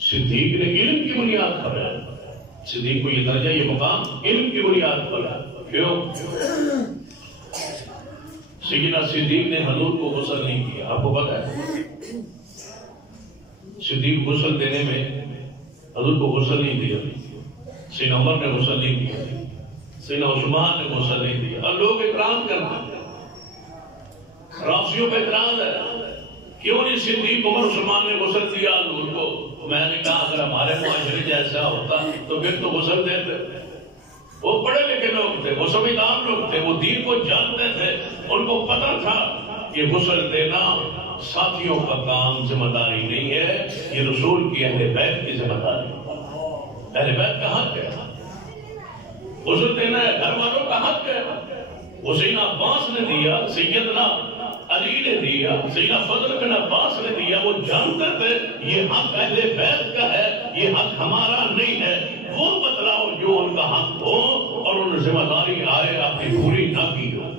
صدیق نے علم کی بنیاد پر ہے. صدیق کو یہ درجہ یہ مقام علم کی بنیاد پر ہے. کیوں؟ سیدنا صدیق نے حضور کو غسل نہیں کیا. آپ کو پتہ ہے صدیق غسل دینے میں حضور کو غسل نہیں دیا. سیدنا عمر نے غسل نہیں دیا, سیدنا عثمان نے غسل نہیں دیا. اور لوگ اعتراض کرتے ہیں, رافضیوں پہ اعتراض ہے کیوں نہیں صدیق عمر عثمان نے غسل دیا حضور کو. میں نے کہا اگر ہمارے معاشرے جیسا ہوتا تو پھر تو غسل دیتے. وہ پڑھے لکھے لوگ تھے, وہ سمجھدار لوگ تھے, وہ دین کو جانتے تھے, ان کو پتہ تھا کہ غسل دینا ساتھیوں کا کام ذمہ داری نہیں ہے, یہ رسول کی اہل بیت کی ذمہ داری. اہل بیت کا حق ہے غسل دینا, ہے گھر والوں کا حق ہے. وہ سیدنا عباس نے دیا, سیدنا علی نے دیا, سیدنا فضل بن عباس نے دیا. وہ جانتے تھے یہ حق اہل بیت کا ہے, یہ حق ہمارا نہیں ہے. وہ بتلاؤ جو ان کا حق ہو اور ان ذمہ داری آئے اپنی پوری نہ کی ہو.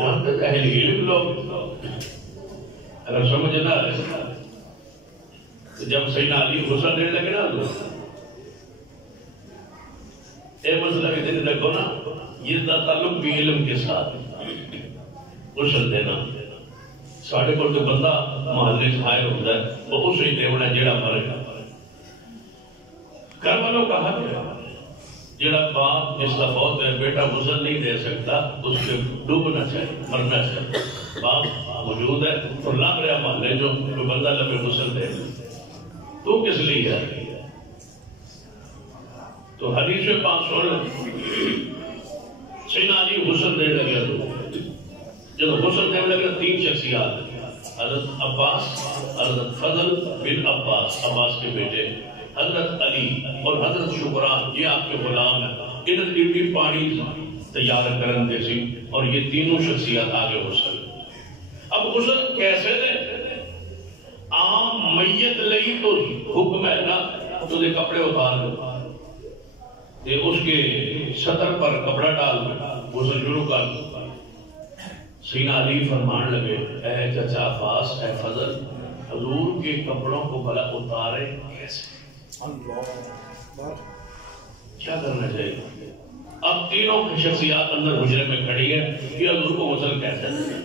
جانتے تھے اہل علم لوگ. اگر سمجھنا ہے تو جب سیدنا علی غسل دینے لگے نا تو ایک مسئلہ کے دن دیکھو نا, یہ تعلق بھی علم کے ساتھ غسل دینا. ساڑھے کو تو بندہ محلے سے آئے ہوتا ہے وہ اس ہی دیونا جیڑا مرے گا. گھر والوں کا حق ہے. جیڑا باپ جس کا فوت ہے بیٹا غسل نہیں دے سکتا, اس کے ڈوبنا چاہیے, مرنا چاہیے. باپ موجود ہے تو لگ رہا محلے جو بندہ لمبے غسل دے تو کس لیے ہے. تو حدیث پاک سن سیدنا علی غسل دینے لگے تو جب غسل دینے لگے تین شخصیات, حضرت عباس, حضرت فضل بن عباس عباس کے بیٹے, حضرت علی اور حضرت شکران, یہ آپ کے غلام ہیں. انہوں نے پانی تیار کرن دے سی اور یہ تینوں شخصیات آگے غسل. اب غسل کیسے دے؟ عام میت لئی تو حکم ہے نا تو دے کپڑے اتار دو, اس کے سطر پر کپڑا ڈال دو, غسل شروع کر دو. سیدنا علی فرمان لگے اے چچا عباس, اے فضل, حضور کے کپڑوں کو بھلا اتارے کیسے؟ کیا کرنا چاہیے؟ اب تینوں کی شخصیات اندر حجرے میں کھڑی ہے کہ حضور کو غسل کیسے دیں.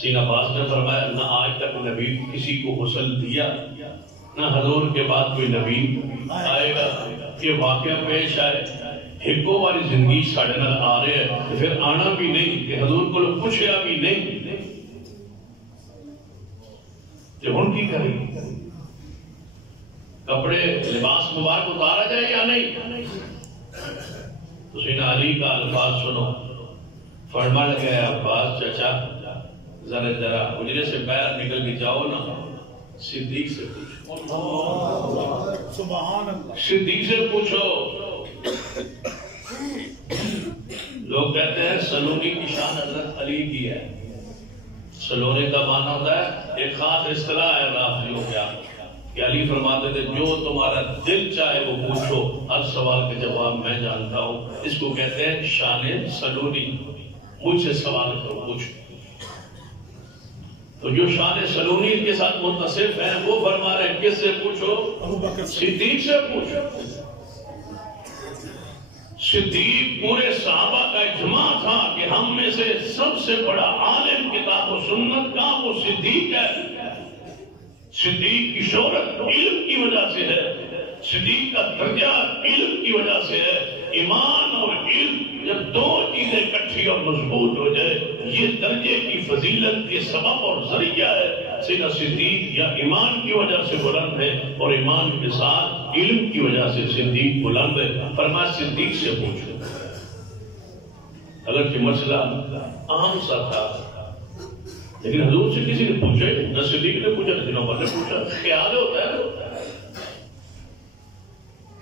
سیدنا عباس نے فرمایا نہ آج تک نبی کسی کو غسل دیا, نہ حضور کے بعد کوئی نبی آئے گا. یہ واقعہ پیش آئے, ہکو والی زندگی ساڑھے نال آ رہے ہیں, پھر آنا بھی نہیں کہ حضور کو لوگ پوچھیا بھی نہیں کہ ہن کی کریں, کپڑے لباس مبارک اتارا جائے یا نہیں. تو سیدنا علی کا الفاظ سنو, فرما لگا ہے عباس چچا ذرا حجرے سے باہر نکل کے جاؤ نا, صدیق سے پوچھو. سبحان اللہ, صدیق سے پوچھو. لوگ کہتے ہیں سلونی کی شان حضرت علی کی ہے. سلونے کا معنی ہوتا ہے, ایک خاص اصطلاح ہے رافضیوں کیا کہ علی فرماتے تھے جو تمہارا دل چاہے وہ پوچھو, ہر سوال کے جواب میں جانتا ہوں. اس کو کہتے ہیں شان سلونی, مجھ سے سوال کرو پوچھو. تو جو شان سلونی کے ساتھ متصف ہیں وہ فرما رہے ہیں کس سے پوچھو؟ صدیق سے پوچھو. صدیق پورے صحابہ کا اجماع تھا کہ ہم میں سے سب سے بڑا عالم کتاب و سنت کا وہ صدیق ہے. صدیق کی شہرت علم کی وجہ سے ہے, صدیق کا درجہ علم کی وجہ سے ہے. ایمان اور علم جب دو چیزیں اکٹھی اور مضبوط ہو جائے یہ درجے کی فضیلت یہ سبب اور ذریعہ ہے. سیدنا صدیق یا ایمان کی وجہ سے بلند ہے اور ایمان کے ساتھ علم کی وجہ سے صدیق بلند ہے. فرمایا صدیق سے پوچھو. اگرچہ مسئلہ عام سا تھا لیکن حضور سے کسی نے پوچھا, نہ صدیق نے پوچھا نہ سیدنا عمر نے پوچھا. خیال ہوتا ہے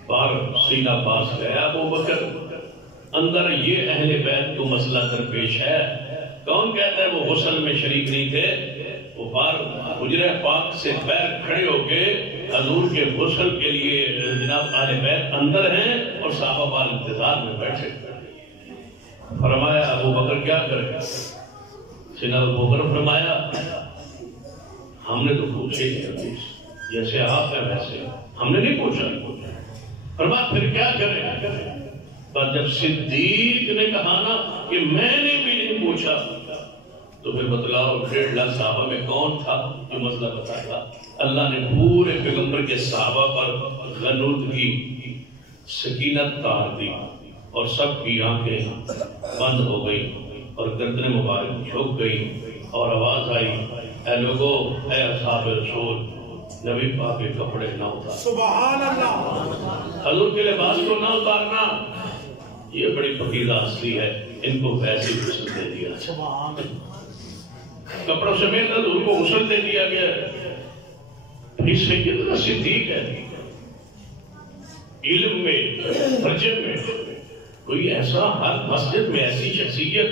بار سیدنا عباس گیا. ابو بکر اندر یہ اہل بیت کو مسئلہ درپیش ہے. کون کہتا ہے وہ غسل میں شریک نہیں تھے؟ وہ بار حجرہ پاک سے پیر کھڑے ہو کے حضور کے غسل کے لیے جناب اہل بیت اندر ہیں اور صحابہ بار انتظار میں بیٹھے. فرمایا ابو بکر کیا کرے؟ سیدنا ابو بکر فرمایا ہم نے تو پوچھے نہیں، جیسے آپ ہیں ویسے ہم نے نہیں پوچھا۔ فرمایا پھر کیا کریں؟ پر جب صدیق نے کہا نا کہ میں نے بھی نہیں پوچھا، تو پھر بتلاؤ 1.5 لاکھ صحابہ میں کون تھا جو مسئلہ بتایا؟ اللہ نے پورے پیغمبر کے صحابہ پر غنود کی سکینت تار دی اور سب کی آنکھیں بند ہو گئی اور گردن مبارک جھک گئی اور آواز آئی، اے لوگو، اے اصحاب رسول، نبی پاک کے کپڑے نہ اتارنا، سبحان اللہ، حضور کے لباس کو نہ اتارنا۔ یہ بڑی پقیدہ ہستی ہے، ان کو ویسے غسل دے دیا، سبحان اللہ، کپڑوں سمیت حضور کو غسل دے دیا گیا۔ اس سے کتنا صدیق ہے، علم میں، فرجت میں کوئی ایسا، ہر مسجد میں ایسی شخصیت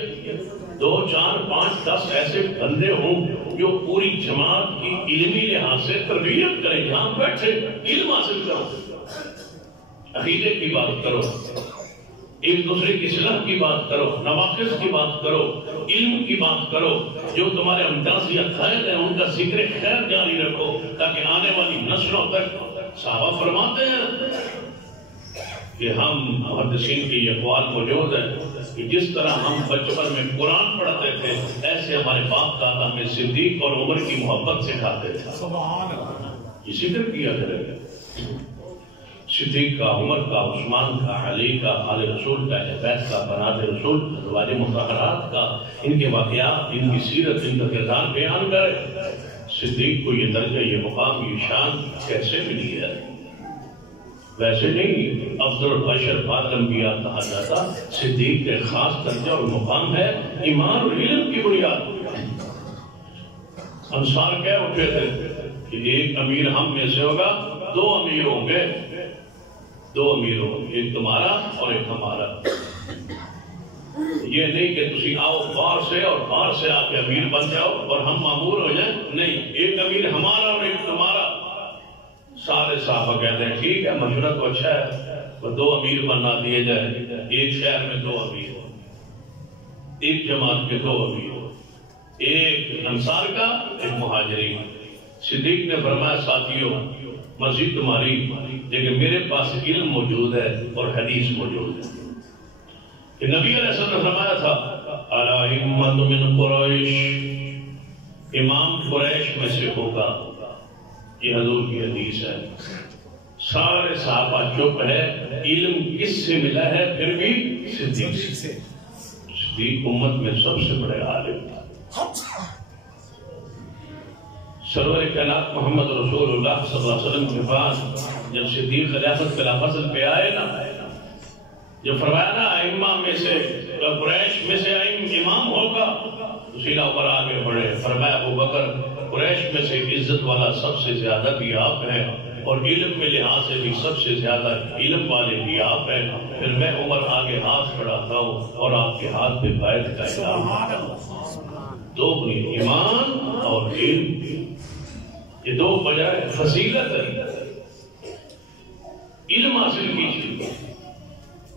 2 4 5 10 ایسے بندے ہوں جو پوری جماعت کی علمی لحاظ سے تربیت کریں، یہاں بیٹھے علم حاصل کرو، عقیدے کی بات کرو، ایک دوسرے کی اصلاح کی بات کرو، نواقص کی بات کرو، علم کی بات کرو، جو تمہارے امداز یا قائد ہیں ان کا ذکر خیر جاری رکھو تاکہ آنے والی نسلوں تک۔ صحابہ فرماتے ہیں کہ ہم محدثین کے یہ اقوال موجود ہیں کہ جس طرح ہم بچپن میں قرآن پڑھتے تھے ایسے ہمارے باپ دادا ہمیں صدیق اور عمر کی محبت سکھاتے تھے۔ سبحان اللہ، یہ ذکر کیا کرے گا، صدیق کا، عمر کا، عثمان کا، علی کا، آل رسول کا، اہل بیت کا، بنات رسول، ازواج مطہرات کا، ان کے واقعات، ان کی سیرت، ان کا کردار بیان کرے۔ صدیق کو یہ درجہ، یہ مقام، یہ شان کیسے ملی ہے؟ ویسے نہیں، افضل البشر بعد انبیاء کہا جاتا، صدیق کے خاص درجہ اور مقام ہے ایمان اور علم کی بنیاد۔ انصار کہہ اٹھے تھے کہ ایک امیر ہم میں سے ہوگا، 2 امیر ہوں گے، 2 امیر ہوں گے، ایک تمہارا اور ایک ہمارا۔ یہ نہیں کہ تسی آؤ باہر سے اور باہر سے آ کے امیر بن جاؤ اور ہم مامور ہو جائیں، نہیں، ایک امیر ہمارا اور ایک تمہارا۔ سارے صحابہ کہتے ہیں ٹھیک ہے، مشورہ تو اچھا ہے، وہ 2 امیر بنا دیے جائیں، ایک شہر میں 2 امیر ہو، ایک جماعت کے 2 امیر ہو، ایک انصار کا، ایک مہاجرین۔ صدیق نے فرمایا ساتھیوں، مسجد تمہاری لیکن میرے پاس علم موجود ہے اور حدیث موجود ہے۔ کہ نبی علیہ السلام نے فرمایا تھا الائمۃ من قریش، امام قریش میں سے ہوگا، یہ حضور کی حدیث ہے۔ سارے صحابہ چپ ہے، علم کس سے ملا ہے؟ پھر بھی صدیق سے۔ صدیق امت میں سب سے بڑے عالم، سرور کائنات محمد رسول اللہ صلی اللہ علیہ وسلم کے پاس جب صدیق خلافت بلا فضل پہ آئے نا، جب فرمایا نا ائمہ میں سے، قریش میں سے امام ہوگا، تو سینہ اوپر آگے بڑھے، فرمایا ابو بکر قریش میں سے عزت والا سب سے زیادہ بھی آپ ہیں اور علم میں لحاظ سے بھی سب سے زیادہ علم والے بھی آپ ہیں، پھر میں عمر آگے ہاتھ بڑھاتا ہوں اور آپ کے ہاتھ پہ بیعت کا اعلان کرتا ہوں۔ 2 بنی، ایمان اور علم، یہ 2 بجائے فضیلت ہے۔ علم حاصل کیجیے،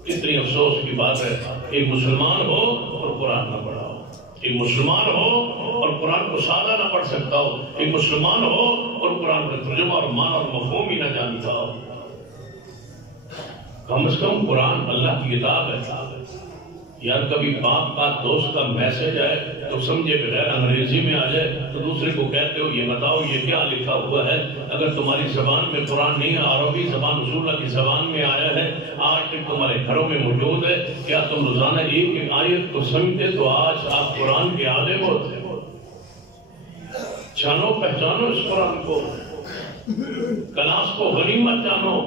کتنی افسوس کی بات ہے، ایک مسلمان ہو اور قرآن نہ پڑھا ہو، ایک مسلمان ہو اور قرآن کو سادہ نہ پڑھ سکتا ہو، ایک مسلمان ہو اور قرآن کا ترجمہ اور معنی اور مفہوم ہی نہ جانتا ہو۔ کم از کم قرآن اللہ کی کتاب ہے یار، کبھی باپ کا دوست کا میسج آئے تو سمجھے بغیر انگریزی میں آ جائے تو دوسرے کو کہتے ہو یہ بتاؤ یہ کیا لکھا ہوا ہے۔ اگر تمہاری زبان میں قرآن نہیں ہے، عربی زبان رسول اللہ کی زبان میں آیا ہے، آج تک تمہارے گھروں میں موجود ہے، کیا تم روزانہ ایک آیت کو سمجھتے تو آج آپ قرآن کے عالم ہوتے۔ جانو، پہچانو اس قرآن کو، کلاس کو غنیمت جانو،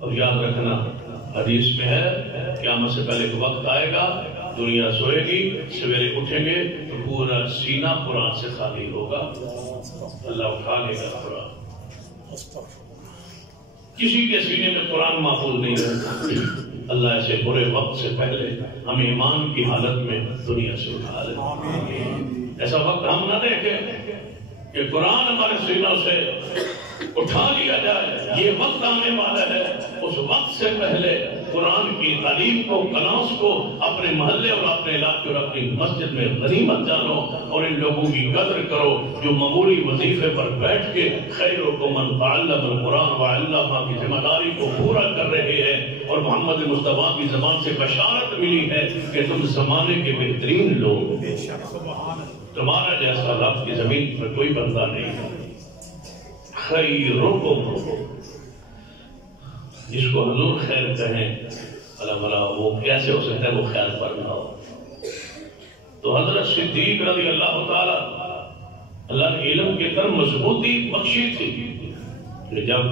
اور یاد رکھنا حدیث میں ہے قیامت سے پہلے ایک وقت آئے گا، دنیا سوئے گی، سویرے اٹھیں گے تو پورا سینہ قرآن سے خالی ہوگا، اللہ اٹھا لے گا قرآن۔ کسی کے سینے میں قرآن محفوظ نہیں رہتا، اللہ ایسے برے وقت سے پہلے ہمیں ایمان کی حالت میں دنیا سے اٹھا لے، ایسا وقت ہم نہ دیکھیں کہ قرآن ہمارے سینوں سے اٹھا لیا جائے. یہ وقت آنے والا ہے، اس وقت سے پہلے قرآن کی تعلیم کو، کلاس کو اپنے محلے اور اپنے علاقے اور اپنی مسجد میں غنیمت جانو اور ان لوگوں کی قدر کرو جو معمولی وظیفے پر بیٹھ کے خیرکم من تعلم القرآن وعلمہ کی ذمہ داری کو پورا کر رہے ہیں. اور محمد مصطفیٰ کی زبان سے بشارت ملی ہے کہ تم زمانے کے بہترین لوگ، تمہارا جیسا رب کی زمین پر کوئی بندہ نہیں ہے. خیرکم، جس کو حضور خیر کہیں علامہ وہ کیسے ہو سکتا ہے وہ خیر پر نہ ہو. تو حضرت صدیق رضی اللہ تعالی اللہ نے علم کے طرف مضبوطی بخشی تھی کہ جب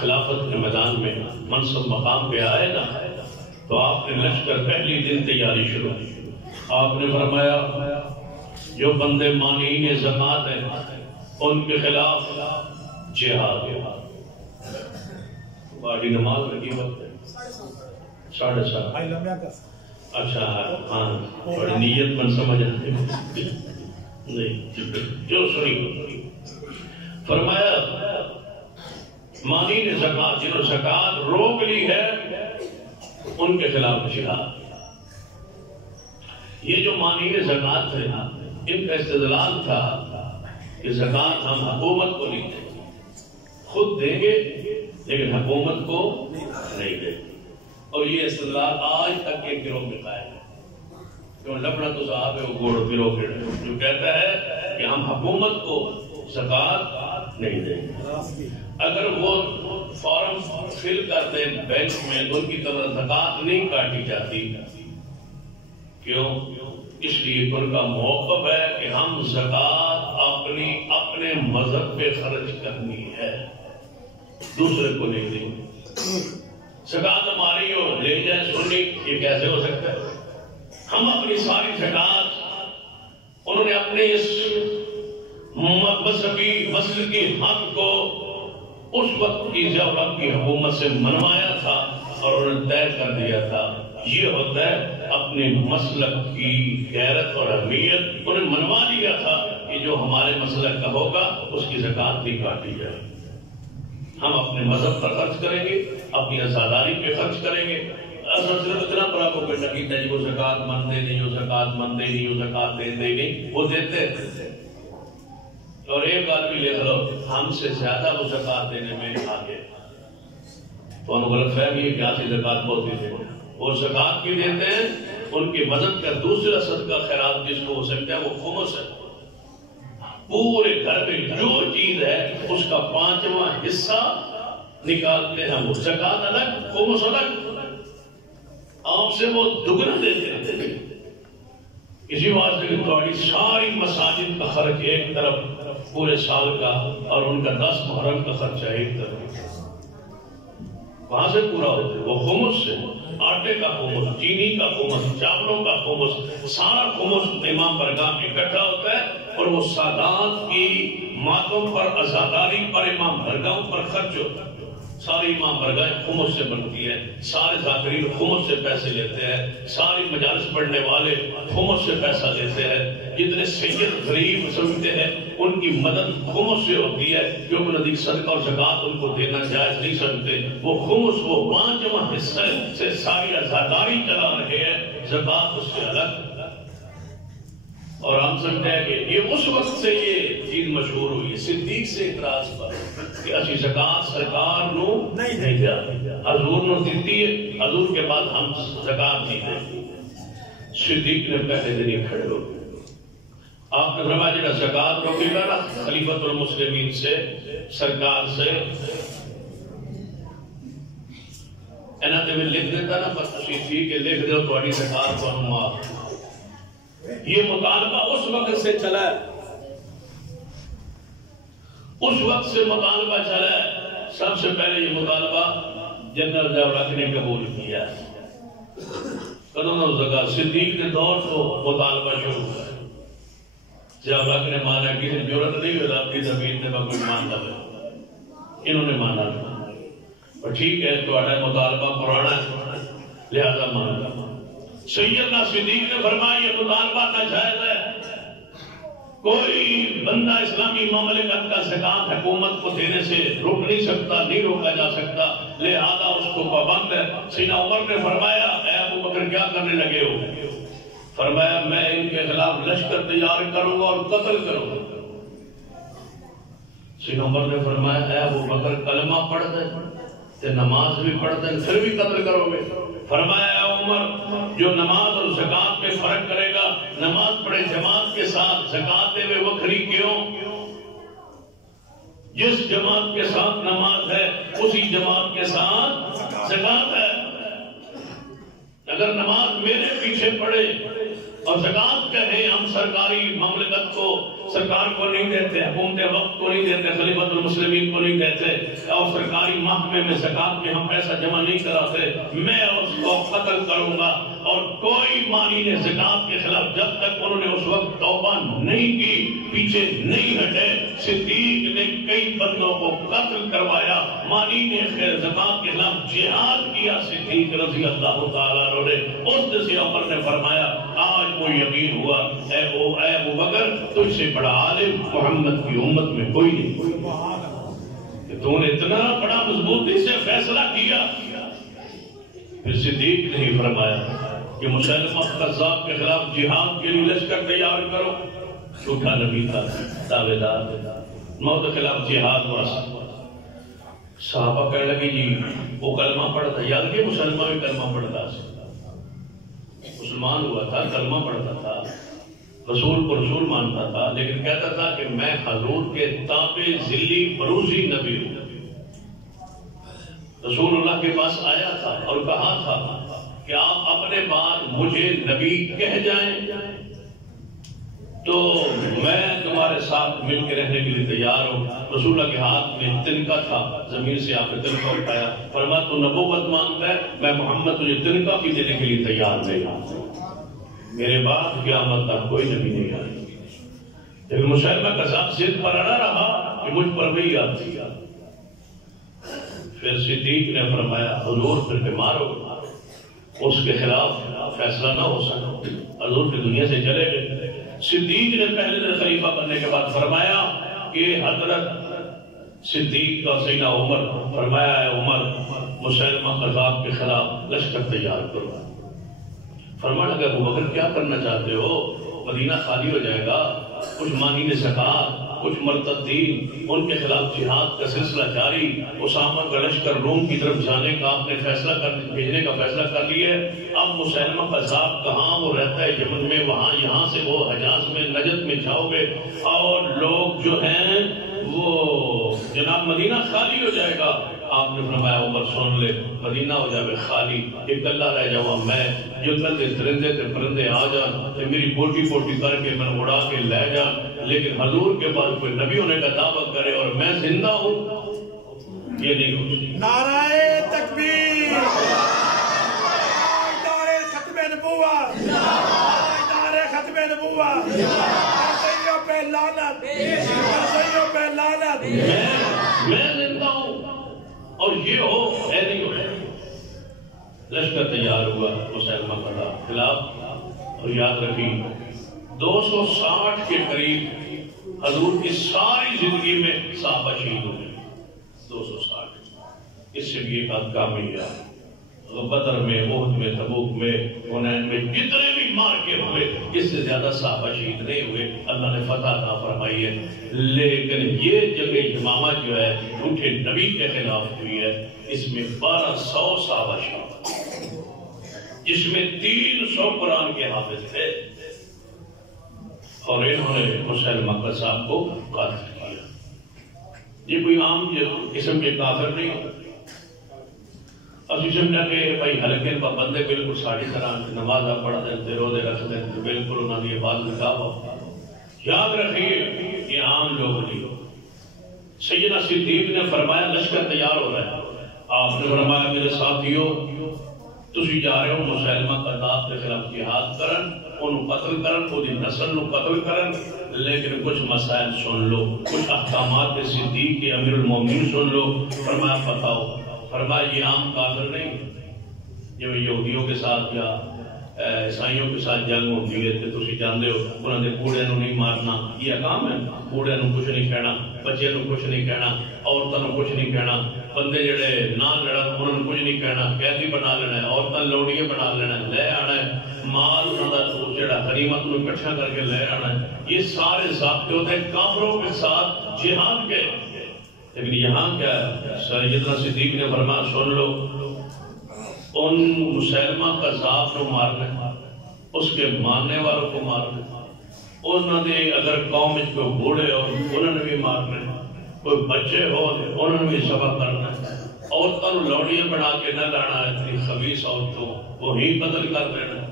خلافت کے میدان میں منصب مقام پہ آئے نا تو آپ نے لشکر پہلی دن تیاری شروع کی. آپ نے فرمایا جو بندے مانعین زکوٰۃ ہیں ان کے خلاف جہاد. باقی نماز لگی وقت ہے 7:30. اچھا ہاں بڑی نیت من سمجھ آتے نہیں جو سنی. فرمایا مانعین زکوٰۃ جنہوں نے زکوٰۃ روک لی ہے ان کے خلاف جہاد. یہ جو مانعین زکوٰۃ تھے ان کا استدلال تھا کہ زکوٰۃ ہم حکومت کو نہیں دیں، خود دیں گے لیکن حکومت کو نہیں دیں گے. اور یہ استدلال آج تک کے گروہ میں قائم ہے. کیوں لبنا تو صاحب ہے وہ گوڑ گروہ کے جو کہتا ہے کہ ہم حکومت کو زکوٰۃ نہیں دیں گے. اگر وہ فارم فل کر دیں بینک میں ان کی طرف زکوٰۃ نہیں کاٹی جاتی. کیوں؟ اس لیے ان کا موقف ہے کہ ہم زکوٰۃ اپنے مذہب پہ خرچ کرنی ہے، دوسرے کو نہیں دیں گے. زکوٰۃ ہماری ہو لے جائیں سنی، یہ کیسے ہو سکتا ہے؟ ہم اپنی ساری زکوٰۃ انہوں نے اپنے اس مذہبی مسلکی حق کو اس وقت کی ضیاء کی حکومت سے منوایا تھا اور انہوں نے طے کر دیا تھا. یہ ہوتا ہے اپنے مسلک کی غیرت اور اہمیت. انہوں نے منوا لیا تھا کہ جو ہمارے مسلک کا ہوگا اس کی زکوٰۃ نہیں کاٹی جائے. ہم اپنے مذہب پر خرچ کریں گے، اپنی آزاداری پہ خرچ کریں گے. اصل صرف اتنا بڑا کو بیٹا کی تھی وہ زکوٰۃ مانتے نہیں، وہ زکوٰۃ مانتے نہیں، وہ زکوٰۃ دیتے نہیں، وہ دیتے. اور ایک بات بھی لکھ لو ہم سے زیادہ وہ زکوٰۃ دینے میں آگے. تو ان غلط فہمی ہے کہ آسی زکوٰۃ بہت دیتے ہیں، وہ زکوٰۃ بھی دیتے ہیں. ان کے مدد کا دوسرا صدقہ خیرات جس کو ہو سکتا ہے وہ خمس ہے. پورے گھر میں جو چیز ہے اس کا 5واں حصہ نکالتے ہیں. وہ زکوٰۃ الگ، خمس الگ. آپ سے وہ دگنا دیتے ہیں. اسی واسطے کہ تمہاری ساری مساجد کا خرچ ایک طرف پورے سال کا اور ان کا 10 محرم کا خرچہ ایک طرف وہاں سے پورا ہوتا ہے. وہ خمس سے آٹے کا خمس، چینی کا خمس، چاولوں کا خمس، سارا خمس امام برگاہ میں اکٹھا ہوتا ہے اور وہ سادات کی ماتم پر، عزاداری پر، امام برگاہوں پر خرچ ہوتا ہے. ساری امام برگاہ خمس سے بنتی ہے، سارے ذاکرین خمس سے پیسے لیتے ہیں، ساری مجالس پڑھنے والے خمس سے پیسہ دیتے ہیں. جتنے سید غریب سمجھتے ہیں ان کی مدد خمس سے ہوتی ہے کیونکہ نزدیک صدقہ اور زکوٰۃ ان کو دینا جائز نہیں سمجھتے. وہ خمس، وہ 5واں حصہ سے ساری عزاداری چلا رہے ہیں، زکوٰۃ اس سے الگ. اور ہم سمجھتے ہیں کہ یہ اس وقت سے یہ چیز مشہور ہوئی ہے صدیق سے اعتراض پر کہ اسی زکوٰۃ سرکار نو نہیں دیا، حضور نو دیتی ہے، حضور کے بعد ہم زکوٰۃ نہیں دیتے. صدیق نے پہلے دن ہی کھڑے ہو گئے. آپ نے فرمایا جڑا زکوٰۃ روکے گا نا خلیفۃ المسلمین سے، سرکار سے انہاں تے میں لکھ دیتا نا بس تسی ٹھیک ہے لکھ دو تہاڈی زکوٰۃ کو ہم معاف. یہ مطالبہ اس وقت سے چلا ہے، اس وقت سے مطالبہ چلا ہے. سب سے پہلے یہ مطالبہ جنرل ضیاء نے قبول کیا. قانون زکوٰۃ صدیق کے دور کو مطالبہ شروع ہوا. ضیاء نے مانا کسی ضرورت نہیں ہوئی اپنی زمین میں کوئی مانتا ہے، انہوں نے مانا تھا. اور ٹھیک ہے تہاڈا مطالبہ پرانا ہے لہذا مانا. سیدنا صدیق نے فرمایا یہ مطالبہ ناجائز ہے، کوئی بندہ اسلامی مملکت کا زکات حکومت کو دینے سے روک نہیں سکتا، نہیں روکا جا سکتا، لہذا اس کو پابند ہے۔ سیدنا عمر نے فرمایا اے ابو بکر کیا کرنے لگے ہو؟ فرمایا میں ان کے خلاف لشکر تیار کروں گا اور قتل کروں گا۔ سیدنا عمر نے فرمایا اے ابو بکر کلمہ پڑھ دے تے نماز بھی پڑھ دے پھر بھی قتل کرو گے؟ فرمایا اے عمر جو نماز اور زکات میں فرق کرے گا، نماز پڑھے جماعت کے ساتھ، زکات دے میں وکھری کیوں؟ جس جماعت کے ساتھ نماز ہے اسی جماعت کے ساتھ زکات ہے۔ اگر نماز میرے پیچھے پڑے اور زکات کہیں ہم سرکاری مملکت کو، سرکار کو نہیں دیتے، حکومت وقت کو نہیں دیتے، خلیفۃ المسلمین کو نہیں دیتے، اور سرکاری محکمے میں زکات میں ہم پیسہ جمع نہیں کراتے، میں اس کو قتل کروں گا۔ اور کوئی مانی نے زکات کے خلاف جب تک انہوں نے اس وقت توبہ نہیں کی، پیچھے نہیں ہٹے، صدیق نے کئی بندوں کو قتل کروایا، مانی نے زکات کے خلاف جہاد کیا، صدیق رضی اللہ تعالیٰ عنہ نے۔ اس دن سے عمر نے فرمایا آج کو یقین ہوا اے ابو بکر تجھ سے بڑا عالم محمد کی امت میں کوئی نہیں، کہ تو نے اتنا بڑا مضبوطی سے فیصلہ کیا۔ پھر صدیق نے ہی فرمایا کہ مسلمہ قذاب کے خلاف جہاد کے لیے لشکر تیار کرو۔ جھوٹا نبی تھا، دعوے دار، موت کے خلاف جہاد واسطے۔ صحابہ کہنے لگے جی وہ کلمہ پڑھتا، یاد کہ مسلمہ بھی کلمہ پڑھتا، مسلمان ہوا تھا، کلمہ پڑھتا تھا، رسول کو رسول مانتا تھا، لیکن کہتا تھا کہ میں حضور کے تابع ذلی بروزی نبی ہوں۔ رسول اللہ کے پاس آیا تھا اور کہا تھا کہ آپ اپنے بعد مجھے نبی کہہ جائیں تو میں تمہارے ساتھ مل کے رہنے کے لیے تیار ہوں۔ رسول اللہ کے ہاتھ میں تنکا تھا، زمین سے آپ نے تنکا اٹھایا، فرمایا تو نبوت مانتا ہے، میں محمد تجھے تنکا بھی دینے کے لیے تیار نہیں، میرے بعد قیامت تک کوئی نبی نہیں آئی۔ لیکن مسلمہ قذاب ضد پر اڑا رہا کہ مجھ پر وہی آتی ہے۔ پھر صدیق نے فرمایا حضور پھر بیمار ہو، اس کے خلاف فیصلہ نہ ہو سکا، حضور کی دنیا سے چلے گئے۔ صدیق نے پہلے دن خلیفہ بننے کے بعد فرمایا کہ حضرت صدیق اور سیدنا عمر، فرمایا ہے عمر مسلمہ قذاب کے خلاف لشکر تیار کرو۔ فرمایا کہ ابو بکر کیا کرنا چاہتے ہو؟ مدینہ خالی ہو جائے گا، کچھ مانین زکات، کچھ مرتدین، ان کے خلاف جہاد کا سلسلہ جاری، اسامہ کا لشکر روم کی طرف جانے کا آپ نے فیصلہ بھیجنے کا فیصلہ کر لیا ہے۔ اب مسلمہ قذاب کہاں وہ رہتا ہے؟ یمن میں، وہاں یہاں سے وہ حجاز میں، نجد میں جاؤ گے اور لوگ جو ہیں وہ جناب مدینہ خالی ہو جائے گا۔ آپ نے فرمایا عمر سن لے، مدینہ ہو جائے خالی، ایک اللہ رہ جاؤں میں، جو کندے درندے تے پرندے آ جان تے میری بوٹی بوٹی کر کے میں اڑا کے لے جان، لیکن حضور کے بعد کوئی نبی ہونے کا دعویٰ کرے اور میں زندہ ہوں، یہ نہیں ہو سکتا۔ نعرہ تکبیر، نعرہ ختم نبوت، نعرہ ختم نبوت، مرضیوں پہ لعنت، مرضیوں پہ لعنت۔ میں زندہ ہوں اور یہ ہو، اے نہیں ہو۔ لشکر تیار ہوا مسلمہ کا خلاف، اور یاد رکھی 260 کے قریب حضور کی ساری زندگی میں صحابہ شہید ہوئے، 260، اس سے بھی ایک آدھ کام ہی ہے۔ بدر میں، احد میں، تبوک میں، حنین میں جتنے بھی مارکے ہوئے اس سے زیادہ صحابہ شہید نہیں ہوئے، اللہ نے فتح عطا فرمائی ہے۔ لیکن یہ جنگ یمامہ جو ہے جھوٹے نبی کے خلاف ہوئی ہے، اس میں 1200 صحابہ شہید، جس میں 300 قرآن کے حافظ تھے، اور انہوں نے مسلمہ قذاب کو قتل کیا۔ یہ کوئی عام قسم کے کافر نہیں، اسی سمجھا کہ بھائی ہلکے بندے بالکل ساڑھی طرح نماز پڑھ دیتے، روزے رکھ دیتے، بالکل انہوں نے یہ بات نکاح۔ یاد رکھیے یہ عام لوگ نہیں۔ سیدنا صدیق نے فرمایا لشکر تیار ہو رہا ہے، آپ نے فرمایا میرے ساتھیوں تسی جا رہے ہو مسلمہ قذاب کے خلاف جہاد کرن، انہوں قتل کرن، وہ نسل نو قتل کرن، لیکن کچھ مسائل سن لو، کچھ احکامات صدیق کے امیر المومنین سن لو۔ فرمایا بتاؤ، فرمایا یہ عام کافر نہیں جو یہودیوں کے ساتھ یا عیسائیوں کے ساتھ جنگ ہوتی ہے تو تسی جانتے ہو انہوں نے بوڑھے نو نہیں مارنا، یہ کام ہے، بوڑھے نو کچھ نہیں کہنا، بچے نو کچھ نہیں کہنا، عورتوں نو کچھ نہیں کہنا، بندے جڑے نہ لڑن انہوں نے کچھ نہیں کہنا، قیدی بنا لینا ہے، عورتیں لوڑیے بنا لینا ہے، لے آنا ہے مال انہوں کا جڑا غنیمت نو اکٹھا کر کے لے آنا ہے، یہ سارے ضابطے ہوتے ہیں کافروں کے ساتھ جہاد کے۔ لیکن یہاں کیا ہے، سیدنا صدیق نے فرمایا سن لو، ان مسلمہ قذاب کو مارنا، اس کے ماننے والوں کو مارنا، انہوں نے اگر قوم میں کوئی بوڑھے ہو انہوں نے بھی مارنا، کوئی بچے ہو انہوں نے بھی ذبح کرنا، عورتوں لوڑیاں بنا کے نہ لانا، اتنی خبیث عورتوں وہی قتل کر دینا،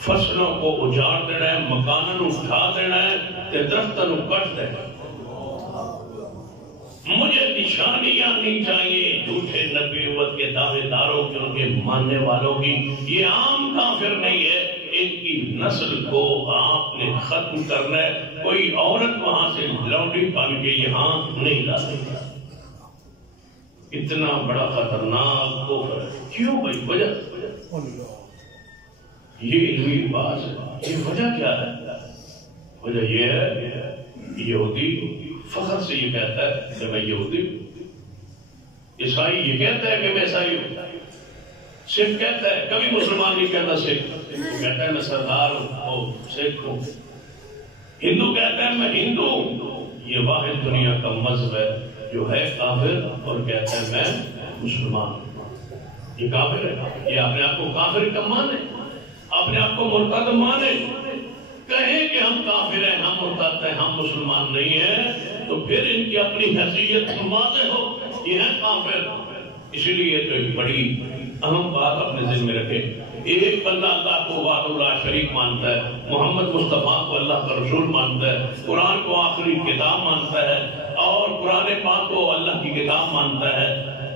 فصلوں کو اجاڑ دینا ہے، مکانوں اٹھا دینا ہے، تے درختوں کٹ دینا۔ مجھے نشانیاں نہیں چاہیے جھوٹے نبوت کے دعوے داروں کی، ان کے ماننے والوں کی، یہ عام کافر نہیں ہے، ان کی نسل کو آپ نے ختم کرنا ہے، کوئی عورت وہاں سے لوڈی بن کے یہاں نہیں لا سکتا۔ اتنا بڑا خطرناک کفر ہے، کیوں بھائی؟ وجہ یہ علمی بات ہے، یہ وجہ کیا ہے؟ وجہ یہ ہے یہودی فخر سے یہ کہتا ہے کہ میں یہودی ہوں، عیسائی یہ کہتا ہے کہ میں عیسائی ہوں، سکھ کہتا ہے، کبھی مسلمان نہیں کہتا سکھ، کہتا ہے میں سردار ہوں سکھ ہوں، ہندو کہتا ہے میں ہندو ہوں۔ یہ واحد دنیا کا مذہب ہے جو ہے کافر اور کہتا ہے میں مسلمان ہوں۔ یہ کافر ہے، یہ اپنے آپ کو کافر کا مانے، اپنے آپ کو مرتد مانے، کہیں کہ ہم کافر ہیں، ہم مرتد ہیں، ہم مسلمان نہیں ہیں، تو پھر ان کی اپنی حیثیت واضح ہو، یہ ہے کافر۔ اسی لیے تو ایک بڑی اہم بات اپنے ذہن میں رکھے، ایک بندہ اللہ کو وحدہ لا شریک مانتا ہے، محمد مصطفیٰ کو اللہ کا رسول مانتا ہے، قرآن کو آخری کتاب مانتا ہے، اور قرآن پاک کو اللہ کی کتاب مانتا ہے،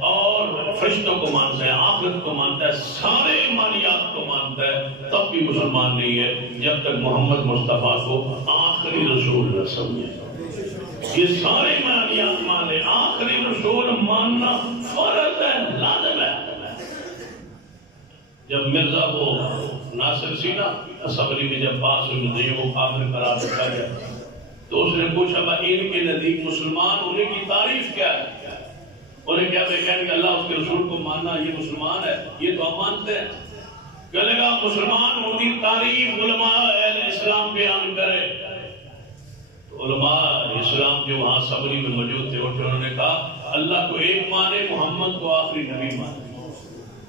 اور فرشتوں کو مانتا ہے، آخرت کو مانتا ہے، سارے ایمانیات کو مانتا ہے، تب بھی مسلمان نہیں ہے جب تک محمد مصطفیٰ کو آخری رسول نہ سمجھے۔ یہ سارے ایمانیات مانے، آخری رسول ماننا فرض ہے، لازم ہے۔ جب مرزا وہ ناصر سینا اسمبلی میں جب پاس ہوئی وہ کافر قرار رکھا گیا تو اس نے پوچھا ان کے نزدیک مسلمان ہونے کی تعریف کیا ہے؟ انہیں کیا کہ اللہ اس کے رسول کو ماننا، یہ مسلمان ہے، یہ تو ہم مانتے ہیں۔ کہنے گا مسلمان ہونے کی تعریف علماء اہل اسلام بیان کرے۔ علماء اسلام جو وہاں اسمبلی میں موجود تھے انہوں نے کہا اللہ کو ایک مانے، محمد کو آخری نبی مانے،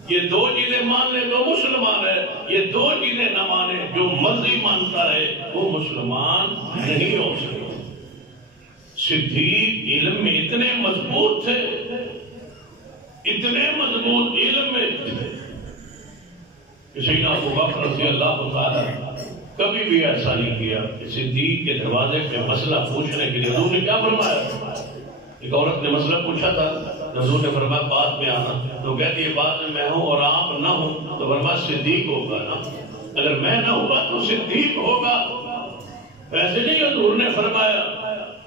یہ دو چیزیں مان لے تو مسلمان ہے، یہ دو چیزیں نہ مانے، جو مرضی مانتا ہے وہ مسلمان نہیں ہو سکتا۔ صدیق علم میں اتنے مضبوط تھے، اتنے مضبوط علم میں کسی نے ابو بکر رضی اللہ تعالی کبھی بھی ایسا نہیں کیا کہ صدیق کے دروازے پہ مسئلہ پوچھنے کے لیے حضور نے کیا فرمایا؟ ایک عورت نے مسئلہ پوچھا تھا، حضور نے فرمایا بعد میں آنا، تو کہتی ہے بعد میں ہوں اور آپ نہ ہوں، تو فرمایا صدیق ہوگا نا، اگر میں نہ ہوا تو صدیق ہوگا۔ ایسے نہیں حضور نے فرمایا،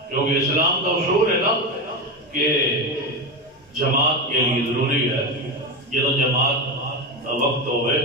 کیونکہ اسلام کا اصول ہے نا کہ جماعت کے لیے ضروری ہے، جب جماعت وقت ہوئے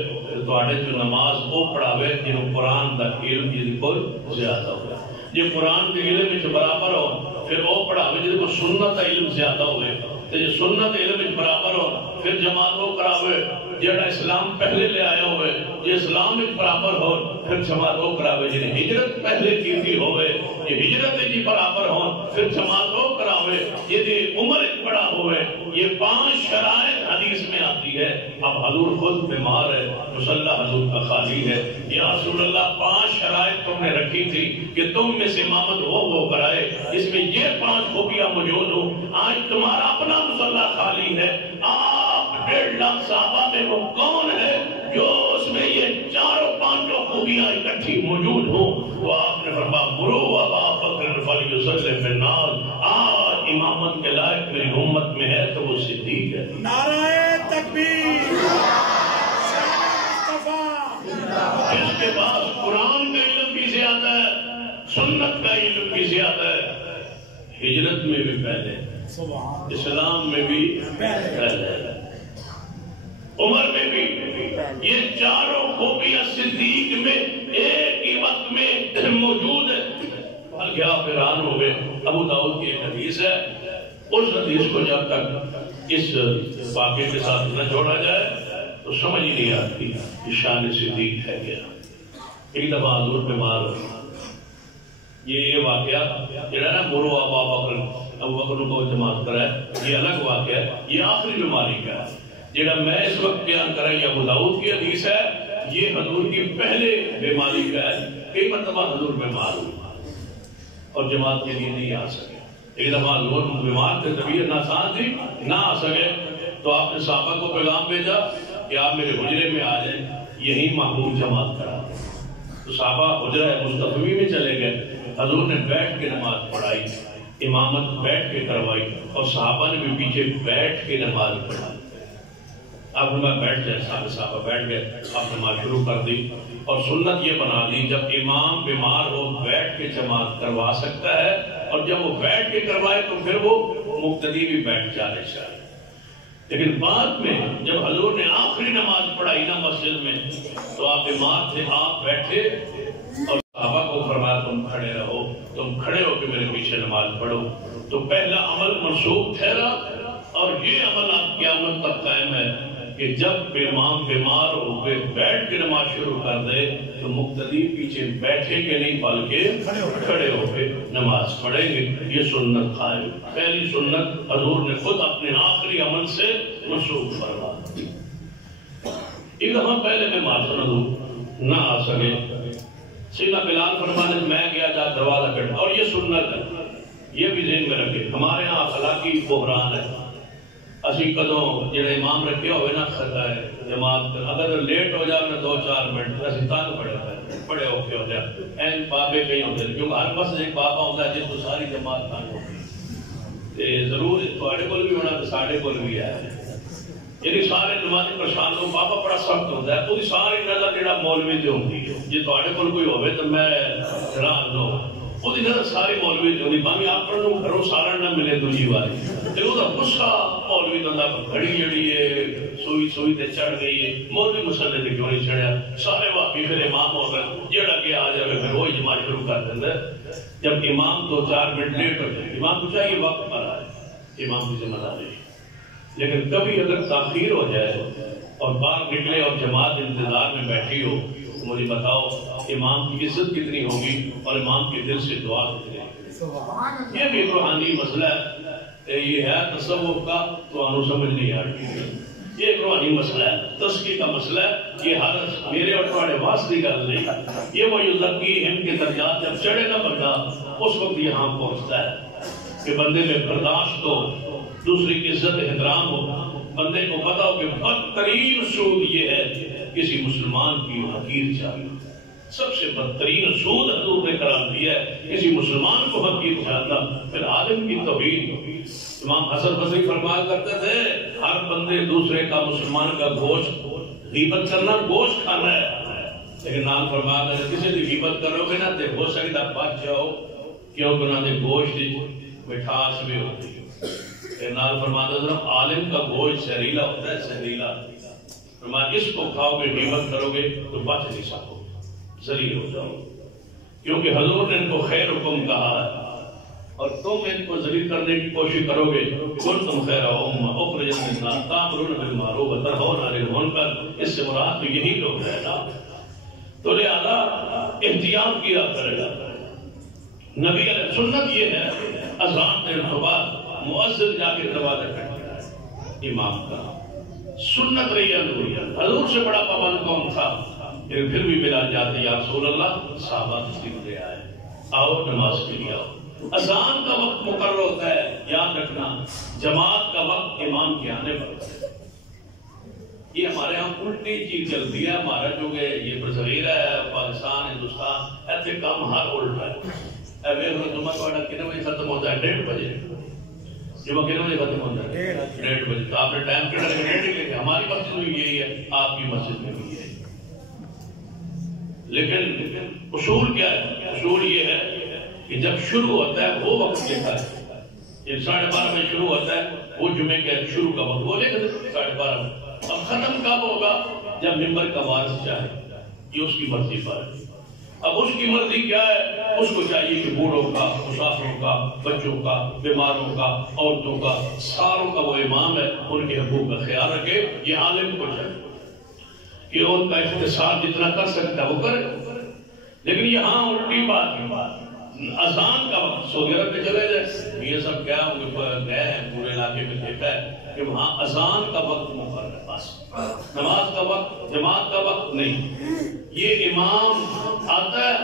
تو جو نماز وہ پڑھاوے جنہوں قرآن کا علم جن کو زیادہ ہوئے، یہ قرآن کے علم میں برابر ہو پھر وہ پڑھاوے جن کو سنت علم زیادہ ہوئے، تو یہ سنت علم میں برابر ہو پھر جماعت وہ کراوے جڑا اسلام پہلے لے آیا ہوئے، یہ اسلام میں برابر ہو پھر جماعت وہ کراوے جنہیں ہجرت پہلے کی تھی ہوئے، یہ ہجرت جی برابر ہو پھر جماعت وہ کراوے، یہ عمر بڑا ہوئے۔ یہ 5 شرائط حدیث میں آتی ہے۔ اب حضور خود بیمار ہے، مصلی حضور کا خالی ہے، یا رسول اللہ 5 شرائط تم نے رکھی تھی کہ تم میں سے امامت وہ کرائے، اس میں یہ 5 خوبیاں موجود ہوں، آج تمہارا اپنا مصلی خالی ہے، آپ 1.5 لاکھ صحابہ میں وہ کون ہے جو اس میں یہ 4-5 خوبیاں اکٹھی موجود ہوں؟ وہ آپ نے فرمایا مرو ابا بکر فلیصلی فی الناس، آج امامت کے لائق میری امت میں ہے تو وہ صدیق ہے۔ نعرہ تکبیر، جس کے پاس قرآن کا علم بھی زیادہ ہے، سنت کا علم بھی زیادہ ہے، ہجرت میں بھی پہلے، اسلام میں بھی پہلے، عمر میں بھی یہ چاروں خوبیاں صدیق میں ایک ہی وقت میں موجود ہے۔ بلکہ آپ حیران ہو گئے، ابو داؤد کی ایک حدیث ہے، اس حدیث کو جب تک اس واقعے کے ساتھ نہ جوڑا جائے تو سمجھ ہی نہیں آتی کہ شان صدیق ہے کیا۔ ایک دفعہ حضور بیمار ہوئے، یہ واقعہ جڑا نا مرو ابو بکر کو جماعت کرا ہے، یہ الگ واقعہ ہے، یہ آخری بیماری کا ہے۔ جڑا میں اس وقت بیان کر رہا ہوں یہ ابو داؤد کی حدیث ہے، یہ حضور کی پہلے بیماری کا ہے۔ کئی مرتبہ حضور بیمار ہوئے اور جماعت کے لیے نہیں آ سکے۔ ایک دفعہ حضور بیمار تھے، طبیعت ناساز تھی، نہ آ سکے تو آپ نے صحابہ کو پیغام بھیجا کہ آپ میرے حجرے میں آ جائیں، یہی محبوب جماعت کرا۔ تو صحابہ حجرہ مصطفی میں چلے گئے، حضور نے بیٹھ کے نماز پڑھائی، امامت بیٹھ کے کروائی اور صحابہ نے بھی پیچھے بیٹھ کے نماز پڑھائی۔ آپ نے بیٹھ جائے، صحابہ بیٹھ گئے، آپ نماز شروع کر دی اور سنت یہ بنا دی جب امام بیمار ہو بیٹھ کے جماعت کروا سکتا ہے، اور جب وہ بیٹھ کے کروائے تو پھر وہ مقتدی بھی بیٹھ جانے چاہیے۔ لیکن بعد میں جب حضور نے آخری نماز پڑھائی نا مسجد میں تو آپ بیمار تھے، آپ بیٹھے اور صحابہ کو فرمایا تم کھڑے رہو، تم کھڑے ہو کے میرے پیچھے نماز پڑھو۔ تو پہلا عمل منسوخ ٹھہرا، اور یہ عمل آپ قیامت تک قائم ہے کہ جب امام بیمار ہو کے بیٹھ کے نماز شروع کر دے تو مقتدی پیچھے بیٹھے کے نہیں بلکہ کھڑے ہو کے نماز پڑھیں گے۔ یہ سنت قائم، پہلی سنت حضور نے خود اپنے آخری عمل سے منسوخ فرما۔ ایک دفعہ پہلے بیمار تھا، حضور نہ آ سکے، سیدھا بلال فرمانے میں گیا جا دروازہ کھڑا، اور یہ سنت ہے، یہ بھی ذہن میں رکھے۔ ہمارے ہاں اخلاقی بحران ہے، اسی کدوں جڑے امام رکھے ہوئے نا جماعت اگر لیٹ ہو جائے نا 2-4 منٹ اسی تانگ بڑے اوکے ہو جائے، این بابے کہیں ہوتے ہیں، کیونکہ ہر مسجد ایک بابا ہوتا ہے جس کو ساری جماعت تانگ ہوتی، ضرور تھوڑے کول بھی ہونا تو ساڈے کول بھی ہے، یعنی سارے نمازی پریشان ہو، بابا بڑا سخت ہوتا ہے، پوری ساری نظر جڑا مولوی تے ہوندی ہے، جی تھوڑے کول کوئی ہوے تو میں حیران نہ ہو، وہ نظر ساری مولوی تے ہوندی، باویں اپنے نوں گھروں سارا نہ ملے دوجی واری، تے او دا غصہ مولوی دا گھڑی جڑی ہے سوئی تے چڑھ گئی ہے، مولوی مسلے تے کیوں نہیں چڑھیا، سارے واقعی پھر امام ہو گئے، جڑا کہ آ جائے پھر وہی جماعت شروع کر دیندا ہے۔ جب امام 2-4 منٹ لیٹ ہو جائے، امام کو چاہیے وقت پر آئے، امام کی ذمہ داری، لیکن کبھی اگر تاخیر ہو جائے اور باہر نکلے اور جماعت انتظار میں بیٹھی ہو تو مجھے بتاؤ امام کی عزت کتنی ہوگی اور امام کے دل سے دعا کتنی ہوگی۔ یہ بھی روحانی مسئلہ ہے، یہ ہے تصوف کا تو انہوں سمجھ نہیں آتی، یہ ایک روحانی مسئلہ ہے، تزکیہ کا مسئلہ ہے، یہ ہر میرے اور تمہارے واسطے گل نہیں، یہ وہ یزکیہم کے درجات جب چڑھے گا بندہ اس وقت یہاں پہنچتا ہے کہ بندے میں برداشت ہو، دوسری کی عزت احترام ہو، بندے کو پتا ہو کہ بدترین سود یہ ہے کسی مسلمان کی حقیر جاننا، سب سے بدترین سود حضور نے قرار دیا ہے کسی مسلمان کو حقیر جاننا، پھر عالم کی توہین۔ امام حسن بصری فرمایا کرتے تھے ہر بندے دوسرے کا مسلمان کا گوشت غیبت کرنا گوشت کھانا ہے، لیکن نام فرمایا کہ کسی کی غیبت کرو گے نا تو ہو سکتا بچ جاؤ، کیونکہ نہ دے گوشت مٹھاس بھی ہوتی ہے۔ نال فرماتا ہے عالم کا گوشت زہریلا ہوتا ہے، زہریلا، فرمایا اس کو کھاؤ گے غیبت کرو گے تو بچ نہیں سکو، ذلیل ہو جاؤ، کیونکہ حضور نے ان کو خیر حکم کہا ہے اور تم ان کو ذلیل کرنے کی کوشش کرو گے، کنتم خیر امہ اخرجت للناس تأمرون بالمعروف وتنہون عن المنکر، اس سے مراد تو یہی لوگ ہیں نا، تو لہذا احتیاط کیا کرے گا۔ نبی علیہ سنت یہ ہے اذان دینے کے بعد مؤذن جا کے دروازہ کھٹکھٹاتا ہے امام کا، سنت رہی ہے، حضور سے بڑا پابند کون تھا، لیکن پھر بھی بلال جاتے یا رسول اللہ صحابہ تشریف لے آئے، آؤ نماز کے لیے آؤ۔ اذان کا وقت مقرر ہوتا ہے، یاد رکھنا جماعت کا وقت امام کے آنے پر ہوتا ہے۔ یہ ہمارے ہاں الٹی چیز چلتی ہے، ہمارا جو کہ یہ برصغیر ہے پاکستان ہندوستان ایسے کام ہر الٹ ہے۔ جمعہ کا کتنے بجے ختم ہوتا ہے؟ 1:30 بجے۔ جمعہ کتنے بجے ختم ہوتا ہے؟ 1:30 بجے۔ تو آپ نے ٹائم کٹا لگے 1:30 لے کے، ہماری مسجد میں یہی ہے، آپ کی مسجد میں بھی یہی ہے، لیکن اصول کیا ہے؟ اصول یہ ہے کہ جب شروع ہوتا ہے وہ وقت لکھا ہے، یہ 12:30 بجے شروع ہوتا ہے وہ جمعے کے شروع کا وقت وہ لکھ دیں 12:30 بجے۔ اب ختم کب ہوگا جب ممبر کا وارث چاہے، یہ اس کی مرضی پر ہے۔ اب اس کی مرضی کیا ہے؟ اس کو چاہیے کہ بوڑھوں کا، مسافروں کا، بچوں کا، بیماروں کا، عورتوں کا، ساروں کا وہ امام ہے، ان کے حقوق کا خیال رکھے۔ یہ عالم کو چاہیے کہ ان کا اختصار جتنا کر سکتا ہے وہ کرے۔ لیکن یہاں الٹی بات ہے، اذان کا وقت سعودی عرب میں چلے جائے، یہ سب کیا گئے ہیں پورے علاقے میں، دیکھا ہے کہ وہاں اذان کا وقت مقرر ہے، بس نماز کا وقت، جماعت کا وقت نہیں۔ یہ امام آتا ہے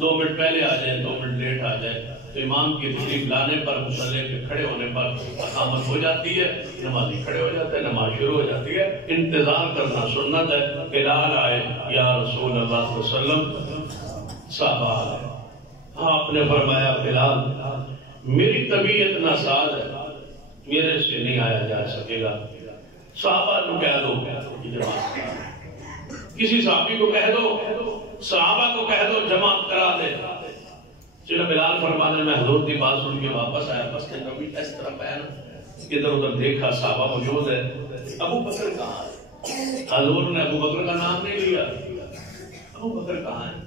2 منٹ پہلے آ جائے، 2 منٹ لیٹ آ جائے، تو امام کی تشریف لانے پر، مصلی پہ کھڑے ہونے پر اقامت ہو جاتی ہے، نمازی کھڑے ہو جاتے ہیں، نماز شروع ہو جاتی ہے۔ انتظار کرنا سنت ہے۔ بلال آئے، یا رسول اللہ صلی اللہ علیہ وسلم، صحابہ آئے، آپ نے فرمایا بلال میری طبیعت ناساز ہے، میرے سے نہیں آیا جا سکے گا، صحابہ کو کہہ دو جماعت کرا دے، کسی صحابی کو کہہ دو، صحابہ کو کہہ دو جماعت کرا دے۔ چلو بلال فرمانے میں حضور کی بات سن کے واپس آیا، بس نے کبھی اس طرح پہنا، ادھر ادھر دیکھا، صحابہ موجود ہے، ابو بکر کہاں ہے؟ حضور نے ابو بکر کا نام نہیں لیا، ابو بکر کہاں ہے؟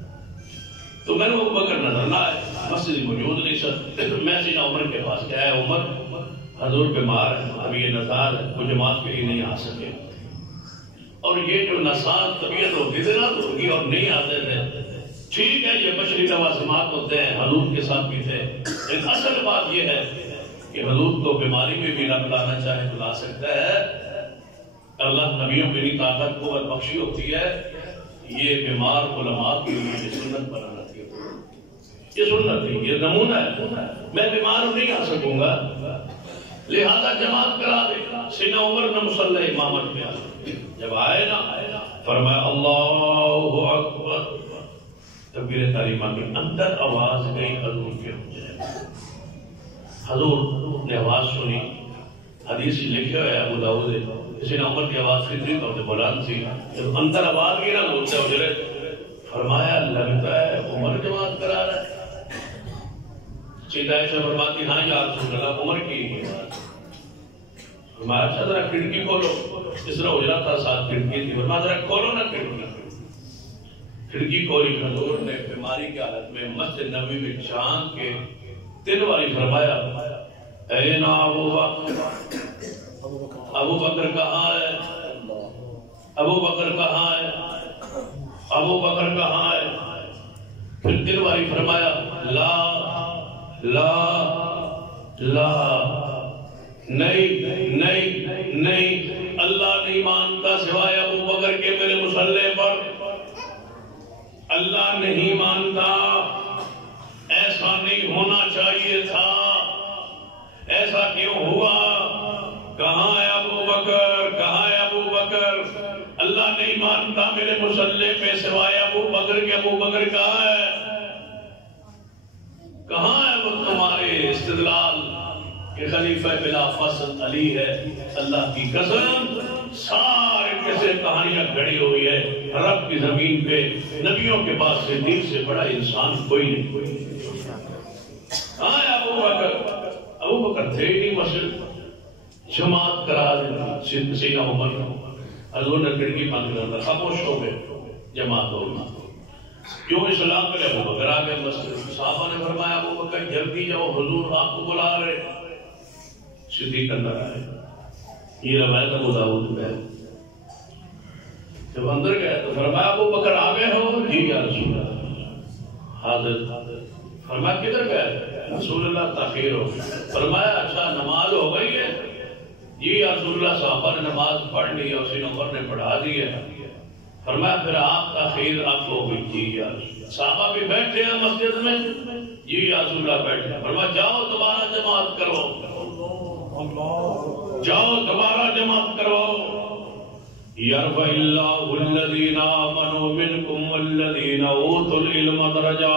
تو میں نے ابو بکر نظر نہ آئے، مسجد موجود نہیں سر، میں سیدھا عمر کے پاس گیا ہے، عمر حضور بیمار ہے، ابھی یہ نظار ہے، وہ جماعت کے لیے نہیں آ سکے۔ اور یہ جو نساز طبیعت ہوتی تھی نا ہوگی اور نہیں آتے تھے، ٹھیک ہے یہ بشری لوازمات ہوتے ہیں، حضور کے ساتھ بھی تھے، لیکن اصل بات یہ ہے کہ حضور کو بیماری میں بھی رب لانا چاہے تو لا سکتا ہے۔ اللہ نبیوں کی نہیں طاقت قوت بخشی ہوتی ہے، یہ بیمار علماء کی لیے سنت بنانا، یہ سنت ہے، یہ نمونہ ہے۔ میں بیمار نہیں آ سکوں گا، لہذا جماعت کرا دے۔ سیدنا عمر نے مصلی امامت میں آئے، جب آئے نا فرمایا اللہ اکبر، تکبیر تحریمہ کے اندر آواز گئی حضور کے حجرے میں۔ حضور نے آواز سنی، حدیث لکھے ہوئے ابو داؤد، سیدنا عمر کی آواز فطری طور سے بلند تھی، جب اندر آواز گئی نا حضور کے حجرے، فرمایا لگتا ہے عمر جماعت کرا رہا ہے۔ سیدہ عائشہ فرماتی ہاں یا رسول اللہ عمر کی بات۔ فرمایا اچھا ذرا کھڑکی کھولو، اس طرح حجرہ تھا، ساتھ کھڑکی تھی، فرمایا ذرا کھولو نا کھڑکی۔ کھڑکی کھولی، حضور نے بیماری کی حالت میں مسجد نبوی میں چاند کے 3 باری فرمایا اے نا ابو بکر، ابو بکر کہاں ہے؟ ابو بکر کہاں ہے؟ ابو بکر کہاں ہے؟ پھر 3 باری فرمایا لا لا لا، نہیں نہیں نہیں، اللہ نہیں مانتا سوائے ابو بکر کے میرے مصلی پر، اللہ نہیں مانتا، ایسا نہیں ہونا چاہیے تھا، ایسا کیوں ہوا؟ کہاں ہے ابو بکر؟ کہاں ہے ابو بکر؟ اللہ نہیں مانتا میرے مصلی پہ سوائے ابو بکر کے، ابو بکر کہاں ہے؟ کہاں ہے وہ تمہارے استدلال کہ خلیفہ بلا فصل علی ہے؟ اللہ کی قسم سارے کیسے کہانیاں گھڑی ہوئی ہے، رب کی زمین پہ نبیوں کے پاس صدیق سے بڑا انسان کوئی نہیں۔ کہاں ہے ابو بکر؟ ابو بکر تھے ہی نہیں مسجد، جماعت کرا دی سیدنا عمر، حضور نے کھڑکی بند کر دیا، خاموش ہو گئے، جماعت ہوگی۔ کیوں اسلام کے لیے ابو بکر آ گئے مسجد، صحابہ نے فرمایا ابو بکر جلدی جاؤ، حضور آپ کو بلا رہے۔ صدیق اندر آئے، یہ روایت ابو داؤد میں ہے۔ جب اندر گئے تو فرمایا ابو بکر آ گئے ہو؟ جی یا رسول اللہ، حاضر۔ فرمایا کدھر گئے؟ رسول اللہ تاخیر ہو گئی۔ فرمایا اچھا نماز ہو گئی ہے؟ جی یا رسول اللہ، صحابہ نے نماز پڑھ لی اور سیدنا عمر نے پڑھا دی ہے۔ فرمایا پھر آپ تاخیر اب ہو گئی؟ جی یا رسول اللہ۔ صحابہ بھی بیٹھے ہیں مسجد میں؟ جی یا رسول اللہ بیٹھے۔ فرمایا جاؤ دوبارہ جماعت کرو، جاؤ دوبارہ جماعت کرو۔ یرفع اللہ الذین آمنوا منکم والذین اوتوا العلم درجات،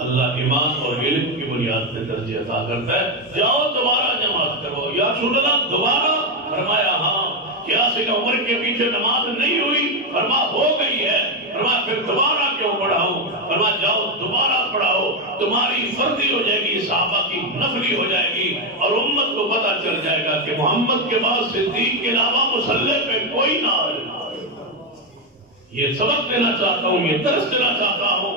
اللہ ایمان اور علم کی بنیاد پہ درجے عطا کرتا ہے۔ جاؤ دوبارہ جماعت کرو۔ یا رسول اللہ دوبارہ؟ فرمایا ہاں، کیا سیدنا عمر کے پیچھے نماز نہیں ہوئی؟ فرما ہو گئی ہے۔ فرما پھر دوبارہ کیوں پڑھاؤ؟ فرما جاؤ دوبارہ پڑھاؤ، تمہاری فرضی ہو جائے گی، صحابہ کی نفلی ہو جائے گی، اور امت کو پتہ چل جائے گا کہ محمد کے بعد صدیق کے علاوہ مصلی پہ کوئی نہ آئے۔ یہ سبق دینا چاہتا ہوں، یہ درس دینا چاہتا ہوں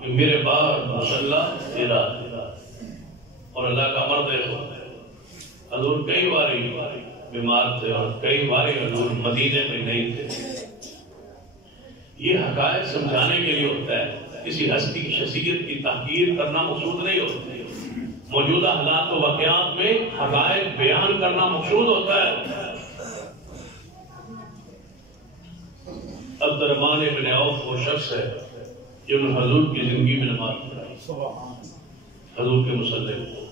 کہ میرے بعد مصلی تیرا، اور اللہ کا امر دیکھو، حضور کئی باری بیمار تھے اور کئی باری حضور مدینے میں نہیں تھے۔ یہ حقائق سمجھانے کے لیے ہوتا ہے، کسی ہستی کی شخصیت کی تحقیر کرنا مقصود نہیں ہوتا، موجودہ حالات و واقعات میں حقائق بیان کرنا مقصود ہوتا ہے۔ عبد الرحمن بن عوف وہ شخص ہے جنہوں نے حضور کی زندگی میں نماز پڑھائی، حضور کے مصلی کو۔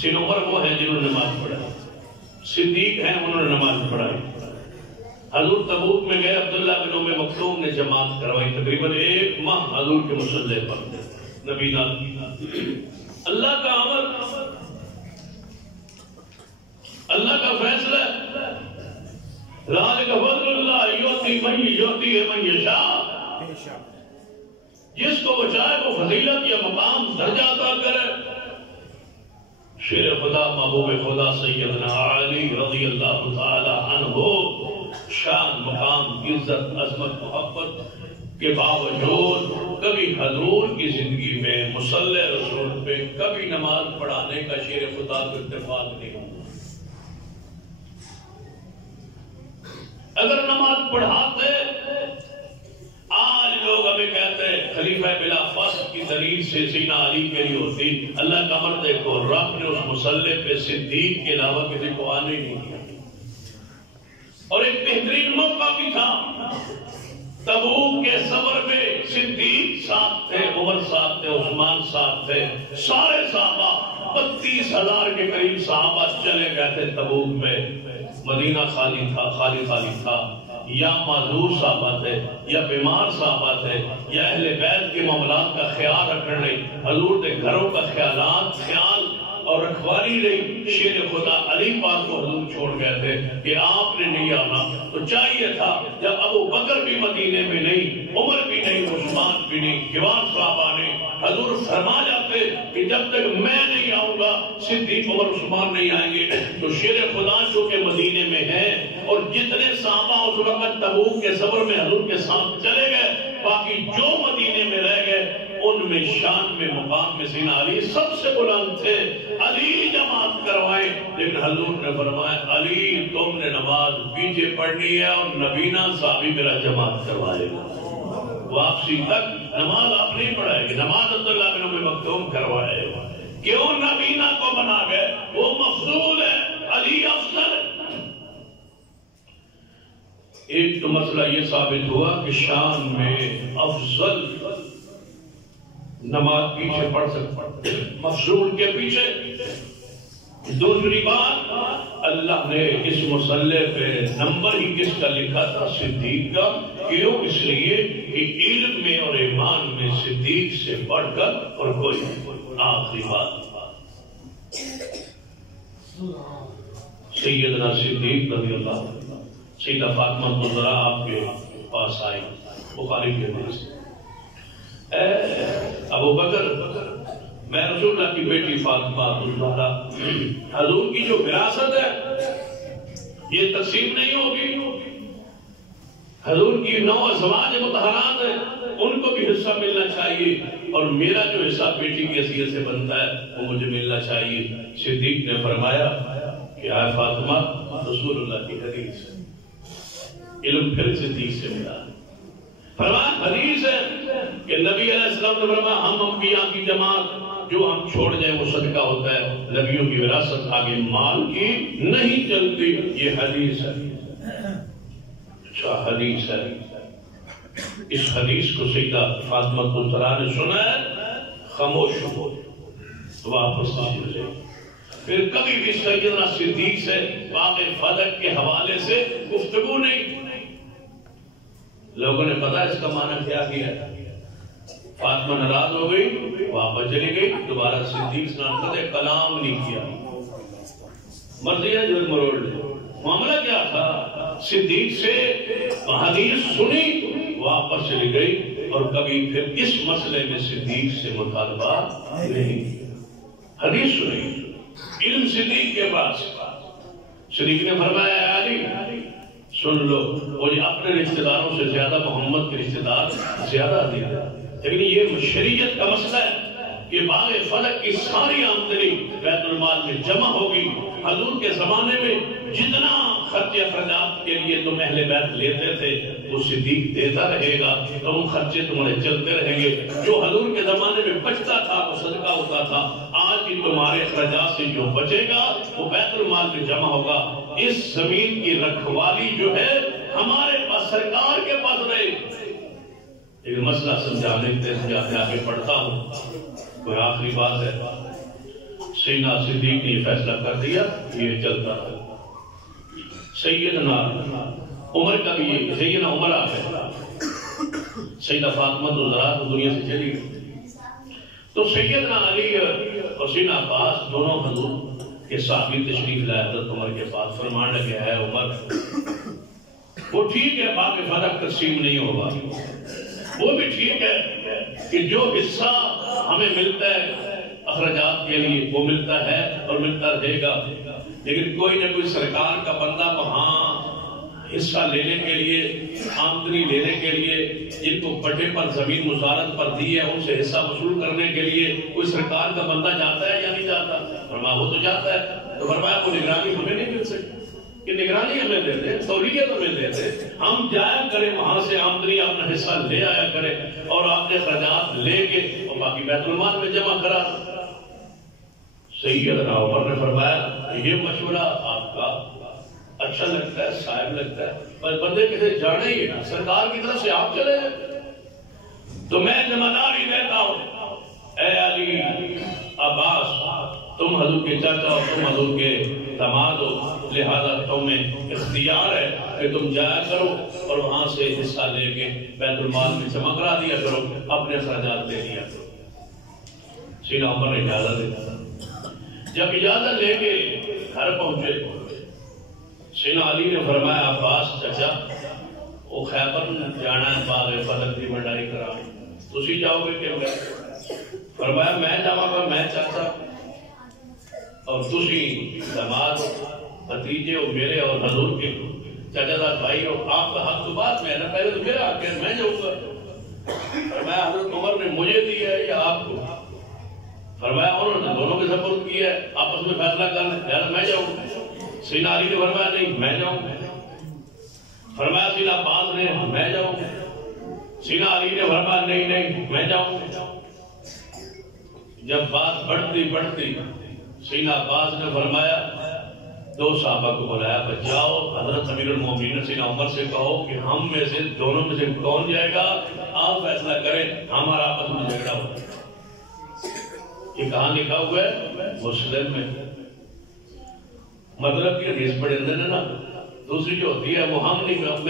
سیدنا عمر وہ ہیں جنہوں نے نماز پڑھائی، صدیق ہیں انہوں نے نماز پڑھائی۔ حضور تبوک میں گئے، عبداللہ بن ام مکتوم نے جماعت کروائی، تقریباً 1 ماہ حضور کے مصلی پر نبینا۔ اللہ کا امر، اللہ کا فیصلہ، ذالک فضل اللہ یؤتی من یشاء، جس کو وہ چاہے وہ فضیلت یا مقام درجہ عطا کرے۔ شیر خدا محبوب خدا سیدنا علی رضی اللہ تعالی عنہ شان، مقام، عزت، عظمت، محبت کے باوجود کبھی حضور کی زندگی میں مصلی رسول پہ کبھی نماز پڑھانے کا شیر خدا کو اتفاق نہیں ہوا۔ اگر نماز پڑھاتے، آج لوگ ہمیں کہتے ہیں خلیفہ بلا فصل کی دلیل سے سیدنا علی کے لیے ہوتی، اللہ کا امر دیکھو، رب نے اس مصلی پہ صدیق کے علاوہ کسی کو آنے نہیں دیا۔ اور ایک بہترین موقع بھی تھا، تبوک کے سفر میں صدیق ساتھ تھے، عمر ساتھ تھے، عثمان ساتھ تھے، سارے صحابہ 32,000 کے قریب صحابہ چلے گئے تھے تبوک میں۔ مدینہ خالی تھا، خالی تھا، یا معذور صحابہ تھے، یا بیمار صحابہ تھے، یا اہل بیت کے معاملات کا خیال رکھنے نہیں، حضور کے گھروں کا خیال اور رکھوالی نہیں۔ شیر خدا علی پاک کو حضور چھوڑ گئے تھے کہ آپ نے نہیں آنا، تو چاہیے تھا جب ابو بکر بھی مدینے میں نہیں، عمر بھی نہیں، عثمان بھی نہیں، جوان صحابہ نے، حضور فرما جاتے کہ جب تک میں نہیں آؤں گا صدیق عمر عثمان نہیں آئیں گے۔ تو شیر خدا جو کہ مدینے میں ہے، اور جتنے صحابہ اس وقت تبوک کے سفر میں حضور کے ساتھ چلے گئے، باقی جو مدینے میں رہ گئے، ان میں شان میں مقام میں سیدنا علی سب سے بلند تھے۔ علی جماعت کروائے، لیکن حضور نے فرمایا علی تم نے نماز پیچھے پڑھنی ہے اور نبینا صحابی میرا جماعت کروائے گا۔ واپسی تک نماز آپ نہیں پڑھائے گی، نماز عبداللہ بن ام مکتوم کروائے گا۔ کیوں نبینا کو بنا گئے؟ وہ مفضول ہے، علی افضل ہے۔ ایک تو مسئلہ یہ ثابت ہوا کہ شان میں افضل نماز پیچھے پڑھ سکتے مفضول کے پیچھے۔ دوسری بات، اللہ نے اس مصلی پہ نمبر ہی کس کا لکھا تھا؟ صدیق کا۔ کیوں؟ اس لیے کہ علم میں اور ایمان میں صدیق سے بڑھ کر اور کوئی نہیں۔ آخری بات، سیدنا صدیق رضی اللہ عنہ، سیدہ فاطمہ الزہرا آپ کے پاس آئی، بخاری کے حدیث، اے ابو بکر، میں رسول اللہ کی بیٹی فاطمہ الزہرا، حضور کی جو وراثت ہے یہ تقسیم نہیں ہوگی، حضور کی 9 ازواج مطہرات ہیں، ان کو بھی حصہ ملنا چاہیے، اور میرا جو حصہ بیٹی کی حیثیت سے بنتا ہے وہ مجھے ملنا چاہیے۔ صدیق نے فرمایا کہ اے فاطمہ، رسول اللہ کی حدیث ہے، علم پھر صدیق سے ملا۔ فرمایا حدیث ہے کہ نبی علیہ السلام نے فرمایا ہم انبیاء کی جماعت جو ہم چھوڑ جائیں وہ صدقہ ہوتا ہے، نبیوں کی وراثت آگے مال کی نہیں چلتی۔ یہ حدیث ہے، اچھا حدیث ہے۔ اس حدیث کو سیدہ فاطمہ الزہرا نے سنا ہے، خاموش ہو واپس چلے۔ پھر کبھی بھی سیدنا صدیق سے واقع فدق کے حوالے سے گفتگو نہیں۔ لوگوں نے پتا اس کا معنی کیا کیا، فاطمہ ناراض ہو گئی، واپس چلی گئی، دوبارہ صدیق سے کلام نہیں کیا۔ مرضی ہے جو مروڑ لے. معاملہ کیا تھا؟ صدیق سے حدیث سنی واپس چلی گئی اور کبھی پھر اس مسئلے میں صدیق سے مطالبہ نہیں کیا. حدیث سنی، علم صدیق کے پاس. صدیق نے فرمایا علی سن لو، وہ اپنے رشتہ داروں سے زیادہ محمد کے رشتہ دار زیادہ دیا. لیکن یہ شریعت کا مسئلہ ہے کہ باغ فلک کی ساری آمدنی بیت المال میں جمع ہوگی. حضور کے زمانے میں جتنا خرچے اخراجات کے لیے تم اہل بیت لیتے تھے وہ صدیق دیتا رہے گا، تو ان خرچے تمہارے چلتے رہیں گے. جو حضور کے زمانے میں بچتا تھا وہ صدقہ ہوتا تھا. آج بھی تمہارے اخراجات سے جو بچے گا وہ بیت المال میں جمع ہوگا. اس زمین کی رکھوالی جو ہے ہمارے پاس، سرکار کے پاس رہے. ایک مسئلہ سمجھانے آگے پڑھتا ہوں. کوئی آخری بات ہے. سیدنا صدیق نے یہ فیصلہ کر دیا، یہ چلتا ہے. سیدنا عمر کا بھی یہ، سیدنا عمر آ گئے، سیدہ فاطمہ الزہرا دنیا سے چلی گئی. تو سیدنا علی اور سیدنا عباس دونوں حضور کے صحابی تشریف لائے حضرت عمر کے پاس. فرمان لگے ہے عمر وہ ٹھیک ہے باغ فتح تقسیم نہیں ہوگا، وہ بھی ٹھیک ہے کہ جو حصہ ہمیں ملتا ہے اخراجات کے لیے وہ ملتا ہے اور ملتا رہے گا. لیکن کوئی نہ کوئی سرکار کا بندہ وہاں حصہ لینے کے لیے، آمدنی لینے کے لیے، جن کو پٹے پر زمین مزارت پر دی ہے ان سے حصہ وصول کرنے کے لیے کوئی سرکار کا بندہ جاتا ہے یا نہیں جاتا؟ فرمایا وہ تو جاتا ہے. تو فرمایا وہ نگرانی ہمیں نہیں مل سکتی کہ نگرانی ہمیں دیتے، تولیت ہمیں دیتے. ہم جایا کریں وہاں سے آمدنی اپنا حصہ لے آیا کریں اور اپنے اخراجات لے کے اور باقی بیت المال میں جمع کرا. سیدنا عمر نے فرمایا یہ مشورہ آپ کا اچھا لگتا ہے، صاحب لگتا ہے، پر بندے کسی جانے ہی نا سرکار کی طرف سے آپ چلے جائیں تو میں ذمہ داری دیتا ہوں. اے علی عباس تم حضور کے چاچا اور تم حضور کے داماد ہو، لہذا تمہیں اختیار ہے کہ تم جایا کرو اور وہاں سے حصہ لے کے بیت المال میں جمع کرا دیا کرو، اپنے اخراجات دے دیا کرو. سیدنا عمر نے اجازت دیا. جب اجازت لے کے گھر پہنچے سیدنا علی نے فرمایا عباس چچا وہ خیبر جانا ہے باغ فتح کی بڑائی کرا، تسی جاؤ گے کہ میں؟ فرمایا میں جاؤں گا، میں چاچا اور تسی داماد بھتیجے ہو میرے اور حضور کے چچا دار بھائی ہو. آپ کا حق تو بعد میں ہے نا، پہلے تو میرا حق ہے، میں جاؤں گا. فرمایا حضرت عمر نے مجھے دی ہے یا آپ کو؟ فرمایا انہوں نے دونوں کے سپورٹ کیا ہے، آپس میں فیصلہ کرنا ہے، میں جاؤں. سیدنا علی نے فرمایا نہیں میں جاؤں. فرمایا سیدنا عباس نے میں جاؤں. سیدنا علی نے فرمایا نہیں نہیں میں جاؤں. جب بات بڑھتی بڑھتی سیدنا عباس نے فرمایا دو صحابہ کو بلایا، بچاؤ حضرت امیر المومنین سیدنا عمر سے کہو کہ ہم میں سے دونوں میں سے کون جائے گا، آپ فیصلہ کریں، ہمارا آپس میں جھگڑا ہو. یہ کہاں لکھا ہوا ہے؟ مسلم میں. مطلب کہ حدیث پڑھے اندر ہے نا. دوسری جو ہوتی ہے وہ ہم نہیں،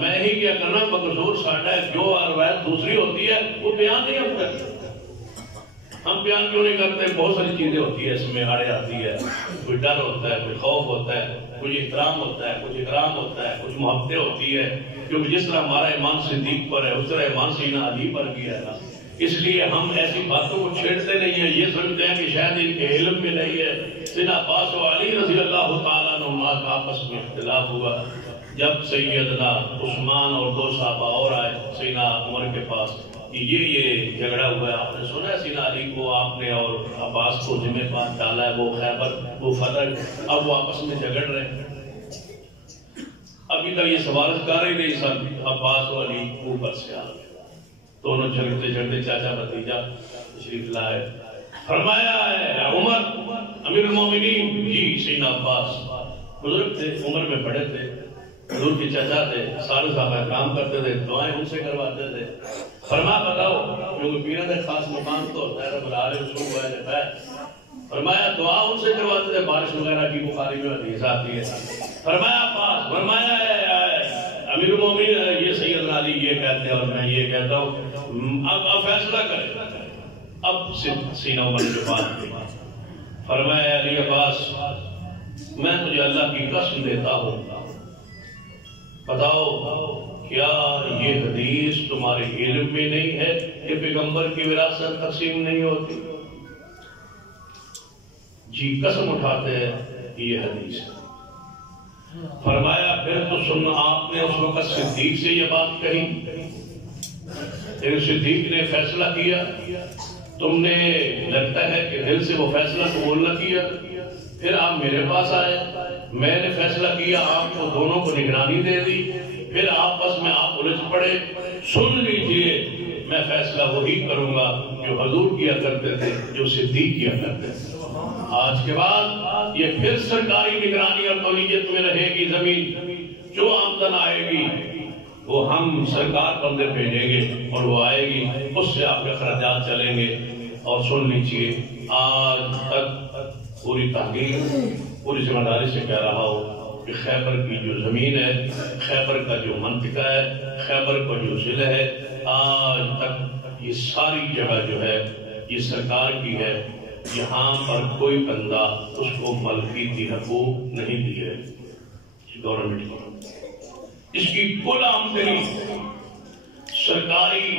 میں ہی کیا کرنا مقصور ساڈا ہے. جو روایت دوسری ہوتی ہے وہ بیان نہیں ہم کرتے. ہم بیان کیوں نہیں کرتے؟ بہت ساری چیزیں ہوتی ہے اس میں، آڑے آتی ہے. کوئی ڈر ہوتا ہے، کوئی خوف ہوتا ہے، کچھ احترام ہوتا ہے، کچھ اکرام ہوتا ہے، کچھ محبتیں ہوتی ہے. کیونکہ جس طرح ہمارا ایمان صدیق پر ہے اس طرح ایمان سیدنا علی پر بھی ہے نا. اس لیے ہم ایسی باتوں کو چھیڑتے نہیں ہیں. یہ سمجھتے ہیں کہ شاید ان کے علم میں نہیں ہے. سیدنا عباس و علی رضی اللہ تعالیٰ عنہما کا آپس میں اختلاف ہوا. جب سیدنا عثمان اور دو صحابہ اور آئے سیدنا عمر کے پاس کہ یہ جھگڑا ہوا ہے، آپ نے سنا ہے سیدنا علی کو آپ نے اور عباس کو ذمہ پاس ڈالا ہے، وہ خیبر وہ فتح، اب وہ آپس میں جھگڑ رہے ہیں. ابھی تک یہ سوال کر ہی نہیں سب. عباس و علی اوپر سے آ گئے، دونوں جھگڑتے جھگڑتے چاچا بھتیجا تشریف لائے. فرمایا ہے عمر امیر المومنین جی. سیدنا عباس بزرگ تھے، عمر میں بڑے تھے، حضور کے چچا تھے، سارے صحابہ کام کرتے تھے، دعائیں ان سے کرواتے تھے. فرمایا بتاؤ، کیونکہ پیروں کا خاص مقام تو ہوتا ہے، رب العالمین ہے. فرمایا دعا ان سے کرواتے تھے، بارش وغیرہ کی بخاری میں حدیث آتی ہے. فرمایا عباس، فرمایا امیر المومنین یہ سیدنا علی یہ کہتے ہیں اور میں یہ کہتا ہوں، اب فیصلہ کریں. اب سینہ عمر نے جو بات کی، فرمایا علی عباس میں تجھے اللہ کی قسم دیتا ہوں، بتاؤ کیا یہ حدیث تمہارے علم میں نہیں ہے کہ پیغمبر کی وراثت تقسیم نہیں ہوتی؟ جی قسم اٹھاتے ہیں کہ یہ حدیث ہے۔ فرمایا پھر تو سن، آپ نے اس وقت صدیق سے یہ بات کہی، پھر صدیق نے فیصلہ کیا، تم نے لگتا ہے کہ دل سے وہ فیصلہ قبول نہ کیا، پھر آپ میرے پاس آئے، میں نے فیصلہ کیا، آپ کو دونوں کو نگرانی دے دی، پھر آپس میں آپ الجھ پڑے۔ سن لیجئے، میں فیصلہ وہی کروں گا جو حضور کیا کرتے تھے، جو صدیق کیا کرتے تھے۔ آج کے بعد یہ پھر سرکاری نگرانی اور تولیت میں رہے گی زمین، جو آمدن آئے گی وہ ہم سرکار بندے بھیجیں گے اور وہ آئے گی، اس سے آپ کے اخراجات چلیں گے۔ اور سن لیجئے، آج تک پوری تحقیق پوری ذمہ داری سے کہہ رہا ہوں کہ خیبر کی جو زمین ہے، خیبر کا جو منطقہ ہے، خیبر کا جو ضلع ہے، آج تک یہ ساری جگہ جو ہے یہ سرکار کی ہے، یہاں پر کوئی بندہ اس کو ملکیتی حقوق نہیں دیے، گورنمنٹ کی، اس کی کل آمدنی سرکاری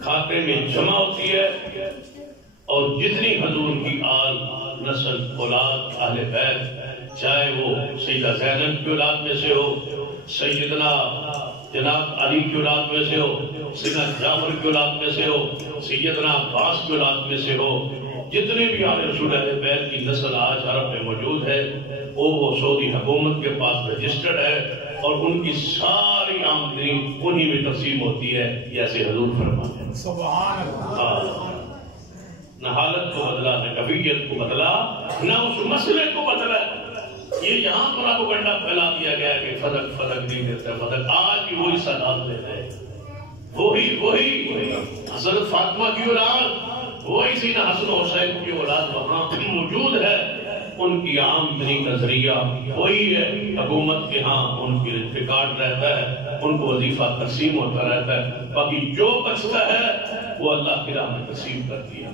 کھاتے میں جمع ہوتی ہے، اور جتنی حضور کی آل نسل اولاد اہل بیت، چاہے وہ سیدہ زینب کی اولاد میں سے ہو، سیدنا جناب علی کی اولاد میں سے ہو، سیدنا جعفر کی اولاد میں سے ہو، سیدنا عباس کی اولاد میں سے ہو، جتنے بھی آل رسول اہل بیت کی نسل آج عرب میں موجود ہے، وہ سعودی حکومت کے پاس رجسٹرڈ ہے، اور ان کی ساری آمدنی انہی میں تقسیم ہوتی ہے، جیسے حضور فرماتے ہیں۔ سبحان اللہ۔ نہ حالت کو بدلا، نہ کفیت کو بدلا، نہ اس مسئلے کو بدلا۔ یہ یہاں پر آپ کو گنڈا پھیلا دیا گیا کہ فدق نہیں دیتا، فدق آج بھی وہی سادات دیتا ہے، وہی حضرت فاطمہ کی اولاد، وہی سیدنا حسن و حسین کی اولاد وہاں موجود ہے، ان کی آمدنی کا ذریعہ وہی ہے، حکومت کے ہاں ان کی ریکارڈ رہتا ہے، ان کو وظیفہ تقسیم ہوتا رہتا ہے، باقی جو بچتا ہے وہ اللہ کی راہ میں تقسیم کر دیا،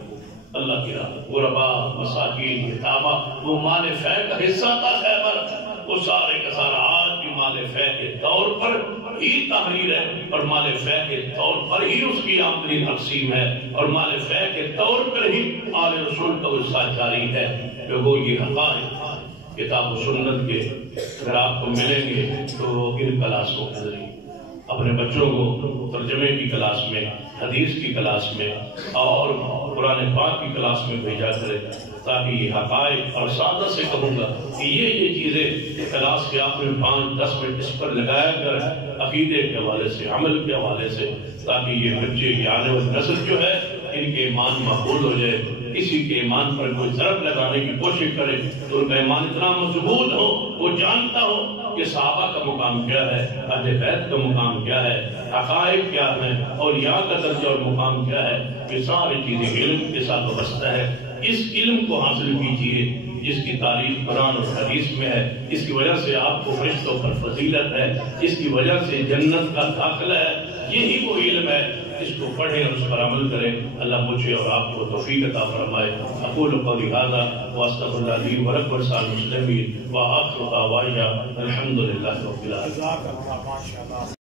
اللہ کی راہ، غربا، مساکین، یتامہ، وہ مال فے کا حصہ تھا خیبر، وہ سارے کا سارا آج بھی مال فے کے طور پر ہی تحریر ہے، اور مال فے کے طور پر ہی اس کی آمدنی تقسیم ہے، اور مال فے کے طور پر ہی آل رسول کا حصہ جاری ہے۔ لوگوں یہ حقائق کتاب و سنت کے اگر آپ کو ملیں گے تو ان کلاسوں کے ذریعے اپنے بچوں کو ترجمے کی کلاس میں، حدیث کی کلاس میں اور قرآن پاک کی کلاس میں بھیجا کرے، تاکہ یہ حقائق، اور سادہ سے کہوں گا کہ یہ چیزیں کلاس کے آپ نے 5-10 منٹ اس پر لگایا کر عقیدے کے حوالے سے، عمل کے حوالے سے، تاکہ یہ بچے، یہ آنے والی نسل جو ہے ان کے ایمان مقبول ہو جائے۔ کسی کے ایمان پر کوئی ضرب لگانے کی کوشش کرے تو ان کا ایمان اتنا مضبوط ہو، وہ جانتا ہو کہ صحابہ کا مقام کیا ہے، اہل بیت کا مقام کیا ہے، حقائق کیا ہے، اولیاء کا درجہ اور مقام کیا ہے، یہ ساری چیزیں علم کے ساتھ وابستہ ہے۔ اس علم کو حاصل کیجئے جس کی تعریف قرآن اور حدیث میں ہے، اس کی وجہ سے آپ کو فرشتوں پر فضیلت ہے، اس کی وجہ سے جنت کا داخلہ ہے۔ یہی وہ علم ہے، اس کو پڑھیں اور اس پر عمل کریں۔ اللہ مجھے اور آپ کو توفیق عطا فرمائے۔ اقول قولی ھذا واستغفر اللہ لي ولکم ولسائر المسلمین وآخر دعوانا الحمد للہ رب العالمین۔